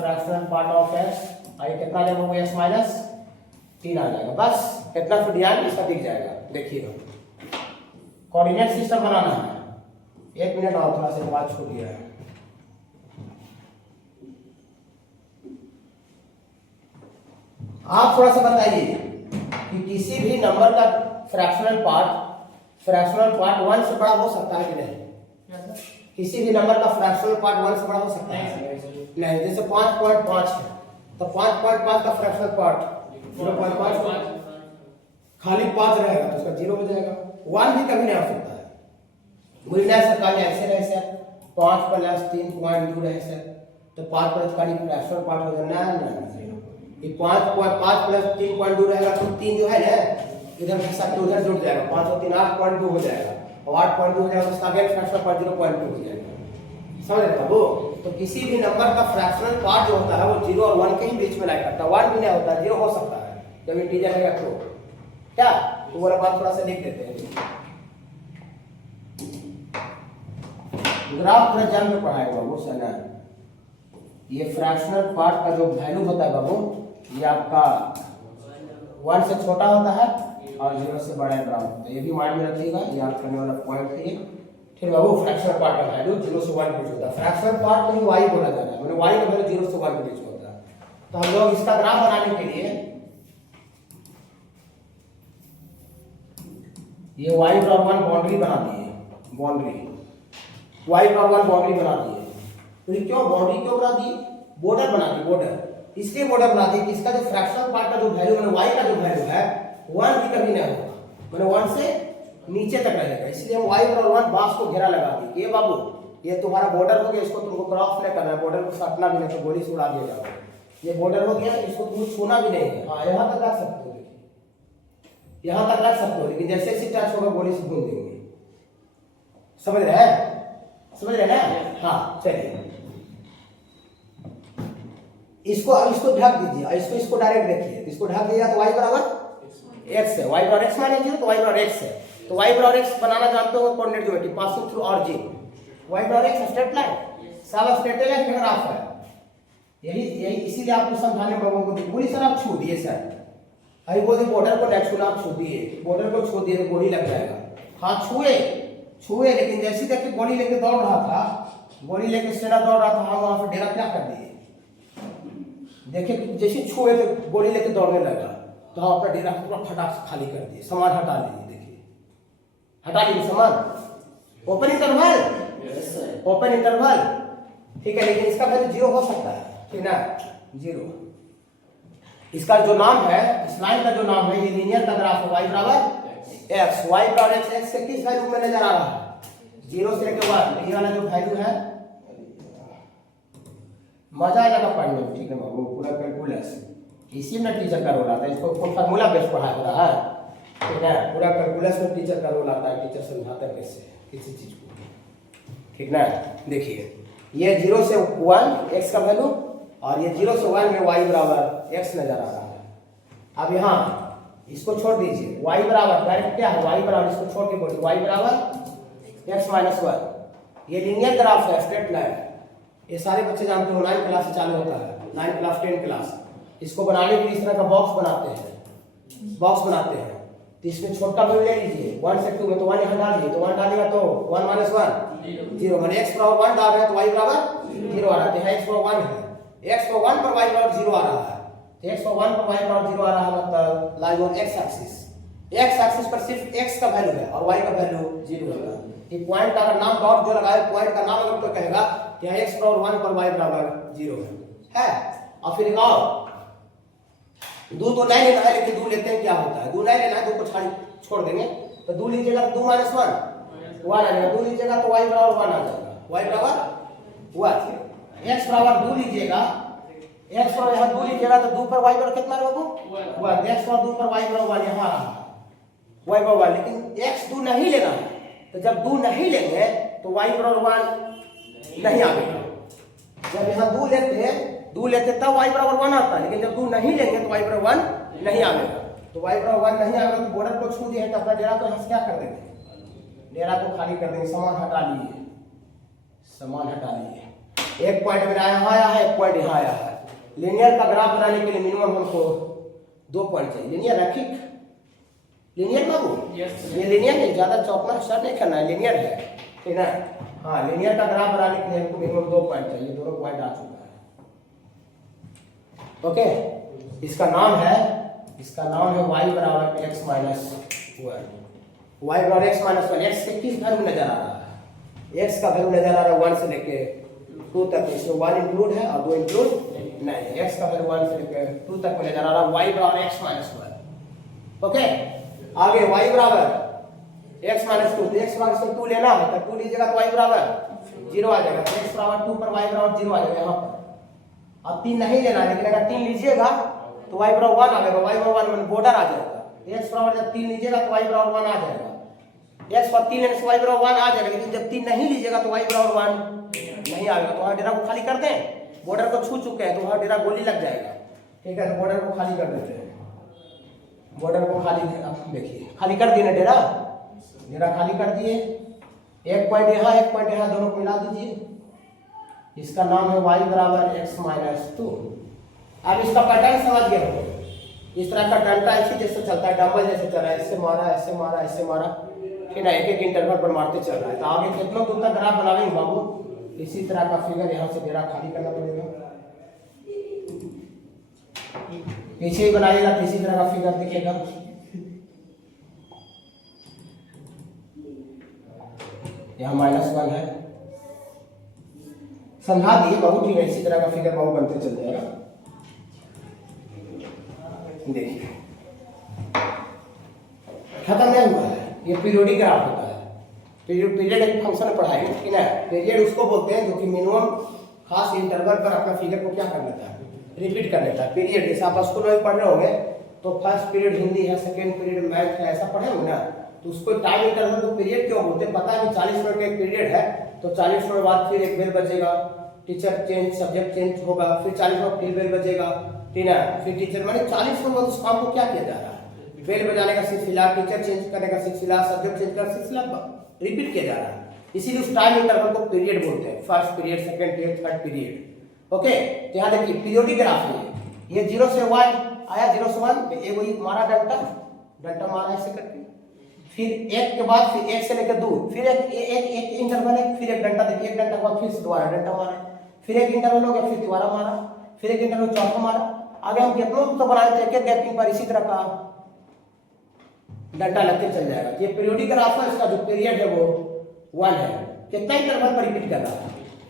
फ्रैक्शनल पार्ट ऑफ x, आई कितना लेगा वो x माइनस 3 आ जाएगा, बस कितना फिर ध्यान इसका दिख जाएगा। देखिएगा कोऑर्डिनेट सिस्टम बनाना है, 1 मिनट और थोड़ा सा बात छूट गया है। आप थोड़ा सा बताइए कि किसी भी नंबर का फ्रैक्शनल पार्ट 1 से बड़ा हो सकता है कि नहीं, किसी भी नंबर का फ्रैक्शनल पार्ट 1 से बड़ा हो सकता है नहीं, जैसे 5.5 है तो 5.5 का फ्रैक्शनल पार्ट 0.5 खाली 5 रहेगा तो उसका 0 हो जाएगा, 1 भी कभी नहीं हो सकता है, बोलना सरकार ने ऐसे रहे सर 5 + 3.2 रहे सर, तो 5 प्लस खाली फ्रैक्शनल पार्ट हो जाना ना, ये 5 + 3.2 रहेगा तो 3 जो है ना इधर घसा के उधर जुड़ जाएगा, 5 और 3 8.2 हो जाएगा, और 8.2 हो जाएगा उसका अगेन फ्रैक्शनल पार्ट 0.2 हो जाएगा, समझ रहे हो। तो किसी भी नंबर का फ्रैक्शनल पार्ट जो होता है वो 0 और 1 के ही बीच में लाया करता है, 1 भी नहीं होता, 0 हो सकता है जब इंटीजर रहेगा तो, क्या, तो वो बात थोड़ा सा लिख देते हैं। ग्राफ पूरा जान में पढ़ाएगा बाबू सना, ये फ्रैक्शनल पार्ट का जो वैल्यू होता है बाबू, ये आपका 1 से छोटा होता है और 0 से बड़ा है बराबर होता है, ये भी माइंड में रखिएगा, याद करने वाला पॉइंट है। फिर बाबू फ्रैक्शनल पार्ट का वैल्यू 0 से 1 के बीच होता है, फ्रैक्शनल पार्ट को ही y बोला जाता है, मतलब y का वैल्यू 0 से 1 के बीच होता है। तो हम लोग इसका ग्राफ बनाने के लिए ये y बराबर 1 बाउंड्री बना दिए, बाउंड्री y बराबर 1 बाउंड्री बना दिए, तो ये क्यों बाउंड्री क्यों बना दी, बॉर्डर बना दी, बॉर्डर इसलिए बॉर्डर बना दी कि इसका जो फ्रैक्शनल पार्ट का जो वैल्यू है y का जो वैल्यू है 1 भी कभी नहीं होगा, मतलब 1 से नीचे तक रहेगा, इसलिए हम y बराबर 1 बांस को घेरा लगा दी, ये बाबू ये तुम्हारा बॉर्डर हो गया, इसको तुमको क्रॉस नहीं करना है, बॉर्डर को काटना भी नहीं तो गोली से उड़ा दिया जाएगा, ये बॉर्डर हो गया, इसको तुम छूना भी नहीं है, हाँ यहाँ तक रख सकते हो, देखिए यहाँ तक रख सकते हो, लेकिन जैसे ही टच होगा गोली से भून देंगे, समझ रहे हैं, समझ रहे हैं, हाँ चलिए इसको ढक दीजिए, इसको डायरेक्ट देखिए, इसको ढक दिया तो y बराबर x है, y बराबर x माइनस 0 तो y बराबर x है, तो y बराबर x बनाना जानते हो coordinate geometry passing through origin, y बराबर x स्ट्रेट लाइन, सब स्ट्रेट लाइन का ग्राफ है, यही इसीलिए आपको समझाने बाबू को बोली सर आप छू दिए सर, अभी बोले बॉर्डर को नहीं छूना, आप छू दिए, बॉर्डर को छू दिए तो गोली लग जाएगा, हाँ छुए लेकिन जैसे देखिए गोली लेके दौड़ रहा था, गोली लेके सेना दौड़ रहा था, हम वहां पर डेरा क्या कर दिए, देखिए जैसे छुए तो गोली लेके दौड़ने लगा, तो हम अपना डेरा पूरा फटाक से खाली कर दिए, सामान हटा लिए, देखिए हटा लिए सामान, ओपन इंटरवल, ठीक है, लेकिन इसका वैल्यू 0 हो सकता है, ठीक ना 0, इसका जो नाम है, इस लाइन का जो नाम है, ये लीनियर का ग्राफ है, y बराबर x, y बराबर x से किस वैल्यू में नजर आ रहा है? 0 से लेकर 1। ये वाला जो वैल्यू है, मजा आ जाएगा पढ़ने में, ठीक है बाबू, पूरा कैलकुलस इसी में टीचर का रोल आता है। इसको फार्मूला बेस पढ़ा हो रहा है, ठीक है, पूरा कैलकुलस में टीचर का रोल आता है। टीचर समझाता है कैसे किसी चीज को, ठीक ना। देखिए ये 0 से 1 x का वैल्यू, और ये 0 से 1 में y बराबर x नजर आ रहा है। अब यहाँ इसको छोड़ दीजिए, y बराबर डायरेक्ट क्या है, y बराबर, इसको छोड़ के बोलिए y बराबर x माइनस 1। ये लीनियर ग्राफ है, स्ट्रेट लाइन। ये सारे बच्चे जानते हो, 9 क्लास से चालू होता है, 9 क्लास 10 क्लास। इसको बनाने के लिए इस तरह का बॉक्स बनाते हैं, बॉक्स बनाते हैं। तो इसमें छोटा वैल्यू ले लीजिए, 1 से 2 में, तो 1 यहाँ डालिए, तो 1 डालेगा तो 1 माइनस 1 0, मैंने x बराबर 1 डाल रहे हैं तो y बराबर 0 आ रहा है। x बराबर 1 है, x पर 1 पर y बराबर 0 आ रहा है, तो x पर 1 पर y बराबर 0 आ रहा है, मतलब line on x axis. x axis पर सिर्फ x का वैल्यू है और y का वैल्यू 0 है। ये पॉइंट का नाम डॉट जो लगाए, पॉइंट का नाम अगर कोई कहेगा कि x बराबर 1 पर y बराबर 0 है। और फिर और दो तो नहीं लेना है, लेकिन दो लेते हैं, क्या होता है, दो नहीं लेना है, दो को छोड़ देंगे, तो दो लीजिएगा तो 2 माइनस 1 1 आ जाएगा, दो लीजिएगा तो y बराबर 1 आ जाएगा, y बराबर 1। x बराबर 2 लीजिएगा, x पर यहाँ 2 लीजिएगा तो 2 पर y बराबर कितना है बाबू 1, x पर 2 पर y बराबर 1 यहाँ आ रहा है, y बराबर 1। लेकिन x 2 नहीं लेना है, तो जब 2 नहीं लेंगे तो y बराबर 1 नहीं आएगा। जब यहाँ 2 लेते हैं, 2 लेते तब y बराबर 1 आता है, लेकिन जब 2 नहीं लेंगे तो y बराबर 1 नहीं आएगा। तो y बराबर 1 नहीं आएगा तो बॉर्डर को छू दिए तो अपना डेरा को यहाँ से क्या कर देंगे, डेरा को खाली कर देंगे, सामान हटा लिए, सामान हटा लिए। एक पॉइंट मेरा यहाँ आया है, एक पॉइंट यहाँ आया है। लीनियर का ग्राफ बनाने के लिए मिनिमम हमको 2 पॉइंट चाहिए। लीनियर रखिक, लीनियर बाबू, ये लीनियर है, ज्यादा चौकना स्टार्ट नहीं करना है, लीनियर है, ठीक है। हाँ, लीनियर का ग्राफ बनाने के लिए हमको मिनिमम 2 पॉइंट चाहिए, दोनों पॉइंट आ चुका है। ओके, इसका नाम है y बराबर x माइनस 1। y बराबर x माइनस 1, x से किस वैल्यू नजर आ रहा है, x का वैल्यू नजर आ रहा है 1 से लेके 2 तक। इसमें 1 इंक्लूड है और 2 इंक्लूड नहीं है। x का वैल्यू 1 से लेके 2 तक में नजर आ रहा है, y बराबर x माइनस 1। ओके, आगे y बराबर x माइनस 2, x बराबर 2 लेना है तो 2 लीजिएगा तो y बराबर 0 आ जाएगा, तो x बराबर 2 पर y बराबर 0 आ जाएगा यहाँ पर। अब 3 नहीं लेना, लेकिन अगर 3 लीजिएगा तो y बराबर 1 आ जाएगा, y बराबर 1 में बॉर्डर आ जाएगा। x बराबर जब 3 लीजिएगा तो y बराबर 1 आ जाएगा, x पर 3 लेने से y बराबर 1 आ जाएगा। लेकिन जब 3 नहीं लीजिएगा तो y बराबर 1 नहीं आएगा, तो वहाँ डेरा को खाली कर दें, बॉर्डर को छू चुके हैं तो वहाँ डेरा गोली लग जाएगा, ठीक है। तो बॉर्डर को खाली कर देते हैं, बॉर्डर को खाली, देखिए खाली कर दिए ना, डेरा खाली कर दिए। एक पॉइंट यहाँ, एक पॉइंट यहाँ, दोनों को मिला दीजिए। इसका नाम है y बराबर x माइनस 2। अब इसका पैटर्न समझ गए हो, इस तरह का डंडा ऐसे जैसे चलता है, डंबल जैसे चल रहा है, ऐसे मारा ऐसे मारा ऐसे मारा, ठीक है, एक एक इंटरवल पर मारते चल रहा है। तो आगे कितना दूर तक ग्राफ बनाएंगे बाबू, इसी तरह का फिगर यहाँ से डेरा खाली करना पड़ेगा, पीछे ही बनाइएगा तो इसी तरह का फिगर दिखेगा। यहाँ -1 है, समझा दिए बाबू, ठीक है। इसी तरह का फिगर बाबू बनते चल जाएगा। देखिए खत्म नहीं हुआ है, ये पीरियोडिक ग्राफ होता है। पीरियड एक फंक्शन पढ़ाई, ठीक है। पीरियड उसको बोलते हैं जो कि मिनिमम खास इंटरवल पर अपना फिगर को क्या कर लेता है, रिपीट कर लेता है। पीरियड जैसे आप स्कूल में पढ़ रहे होंगे तो फर्स्ट पीरियड हिंदी है, सेकेंड पीरियड मैथ है, ऐसा पढ़े होंगे ना, तो उसको टाइम इंटरवल को पीरियड क्यों बोलते हैं, पता है कि 40 मिनट का एक पीरियड है, तो 40 मिनट बाद फिर एक बेल बजेगा, टीचर चेंज, सब्जेक्ट चेंज होगा, फिर 40 मिनट फिर बेल बजेगा, ठीक है। फिर टीचर, माने 40 मिनट उस काम को क्या किया जा रहा है, बेल बजाने का सिलसिला, टीचर चेंज करने का सिलसिला, सब्जेक्ट चेंज करने का सिलसिला रिपीट किया जा रहा है। इसीलिए उस टाइम इंटरवल को पीरियड बोलते हैं, first period, second period, third period. Okay, तो यहाँ देखिए पीरियोडिक ग्राफ है ये 0 से 1 आया, 0 से 1 ये वही मारा डंटा मारा ऐसे करके, फिर 1 के बाद फिर 1 से लेकर 2, फिर एक इंटरवल है, फिर एक डंटा, देखिए एक डंटा के बाद फिर से दोबारा डंटा मारा, फिर एक इंटरवल हो गया, फिर दोबारा मारा, फिर एक इंटरवल चौथा मारा। आगे हम कितनों तो बनाए थे, एक गैपिंग पर इसी तरह का डंटा लगते चल जाएगा। ये पीरियोडिक ग्राफ है, इसका जो पीरियड है वो 1 है। कितना इंटरवल पर रिपीट कर रहा है,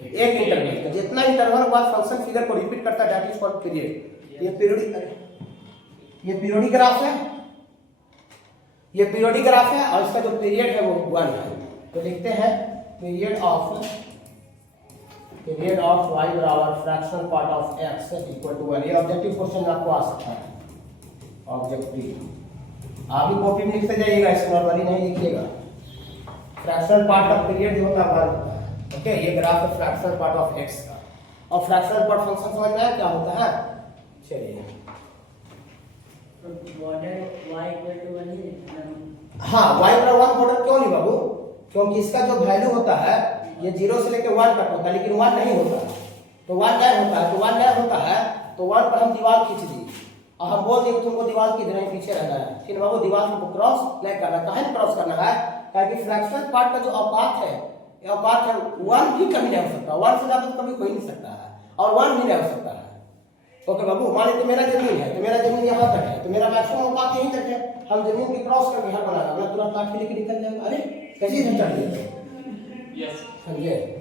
एक इंटरवल, जितना इंटरवल बाद फंक्शन फिगर को रिपीट करता है दैट इज कॉल्ड पीरियड। ये पीरियोडिक ये पीरियोडिक ग्राफ है, ये पीरियोडिक ग्राफ है और इसका जो पीरियड है वो 1 है। तो लिखते हैं पीरियड ऑफ y बराबर fractional part of x equal to 1। ये ऑब्जेक्टिव क्वेश्चन आपको आ सकता है, ऑब्जेक्टिव। आप भी कॉपी में लिखते जाइएगा, इसमें नॉर्मली नहीं लिखिएगा। फ्रैक्शनल पार्ट का पीरियड जो होता है 1 होता है। ओके, ये ग्राफ है फ्रैक्शनल पार्ट ऑफ x का। और फ्रैक्शनल पार्ट फंक्शन समझ में आया क्या होता है? चलिए हाँ, y बराबर 1 बॉर्डर क्यों नहीं बाबू? क्योंकि इसका जो वैल्यू होता है ये 0 से लेकर 1 तक होता है, लेकिन 1 नहीं होता है। तो 1 नहीं होता है, तो 1 नहीं होता है तो 1 पर हम दीवार खींच दी और हम बोल देंगे तुमको दीवार की तरह पीछे रहना है। फिर बाबू दीवार को क्रॉस नहीं करना। काहे क्रॉस करना है? क्योंकि फ्रैक्शनल पार्ट का जो औकात है, ये औकात है 1 भी कभी नहीं हो सकता। 1 से ज्यादा तो कभी कोई नहीं सकता है और 1 भी नहीं हो सकता है। ओके बाबू, मान लीजिए मेरा जमीन है तो मेरा जमीन यहाँ तक है, तो मेरा मैक्सिमम औकात यहीं तक है। हम जमीन की क्रॉस करके घर बनाना, मैं तुरंत लाठी लेके निकल जाएगा। अरे कैसी चढ़ गई? यस समझे?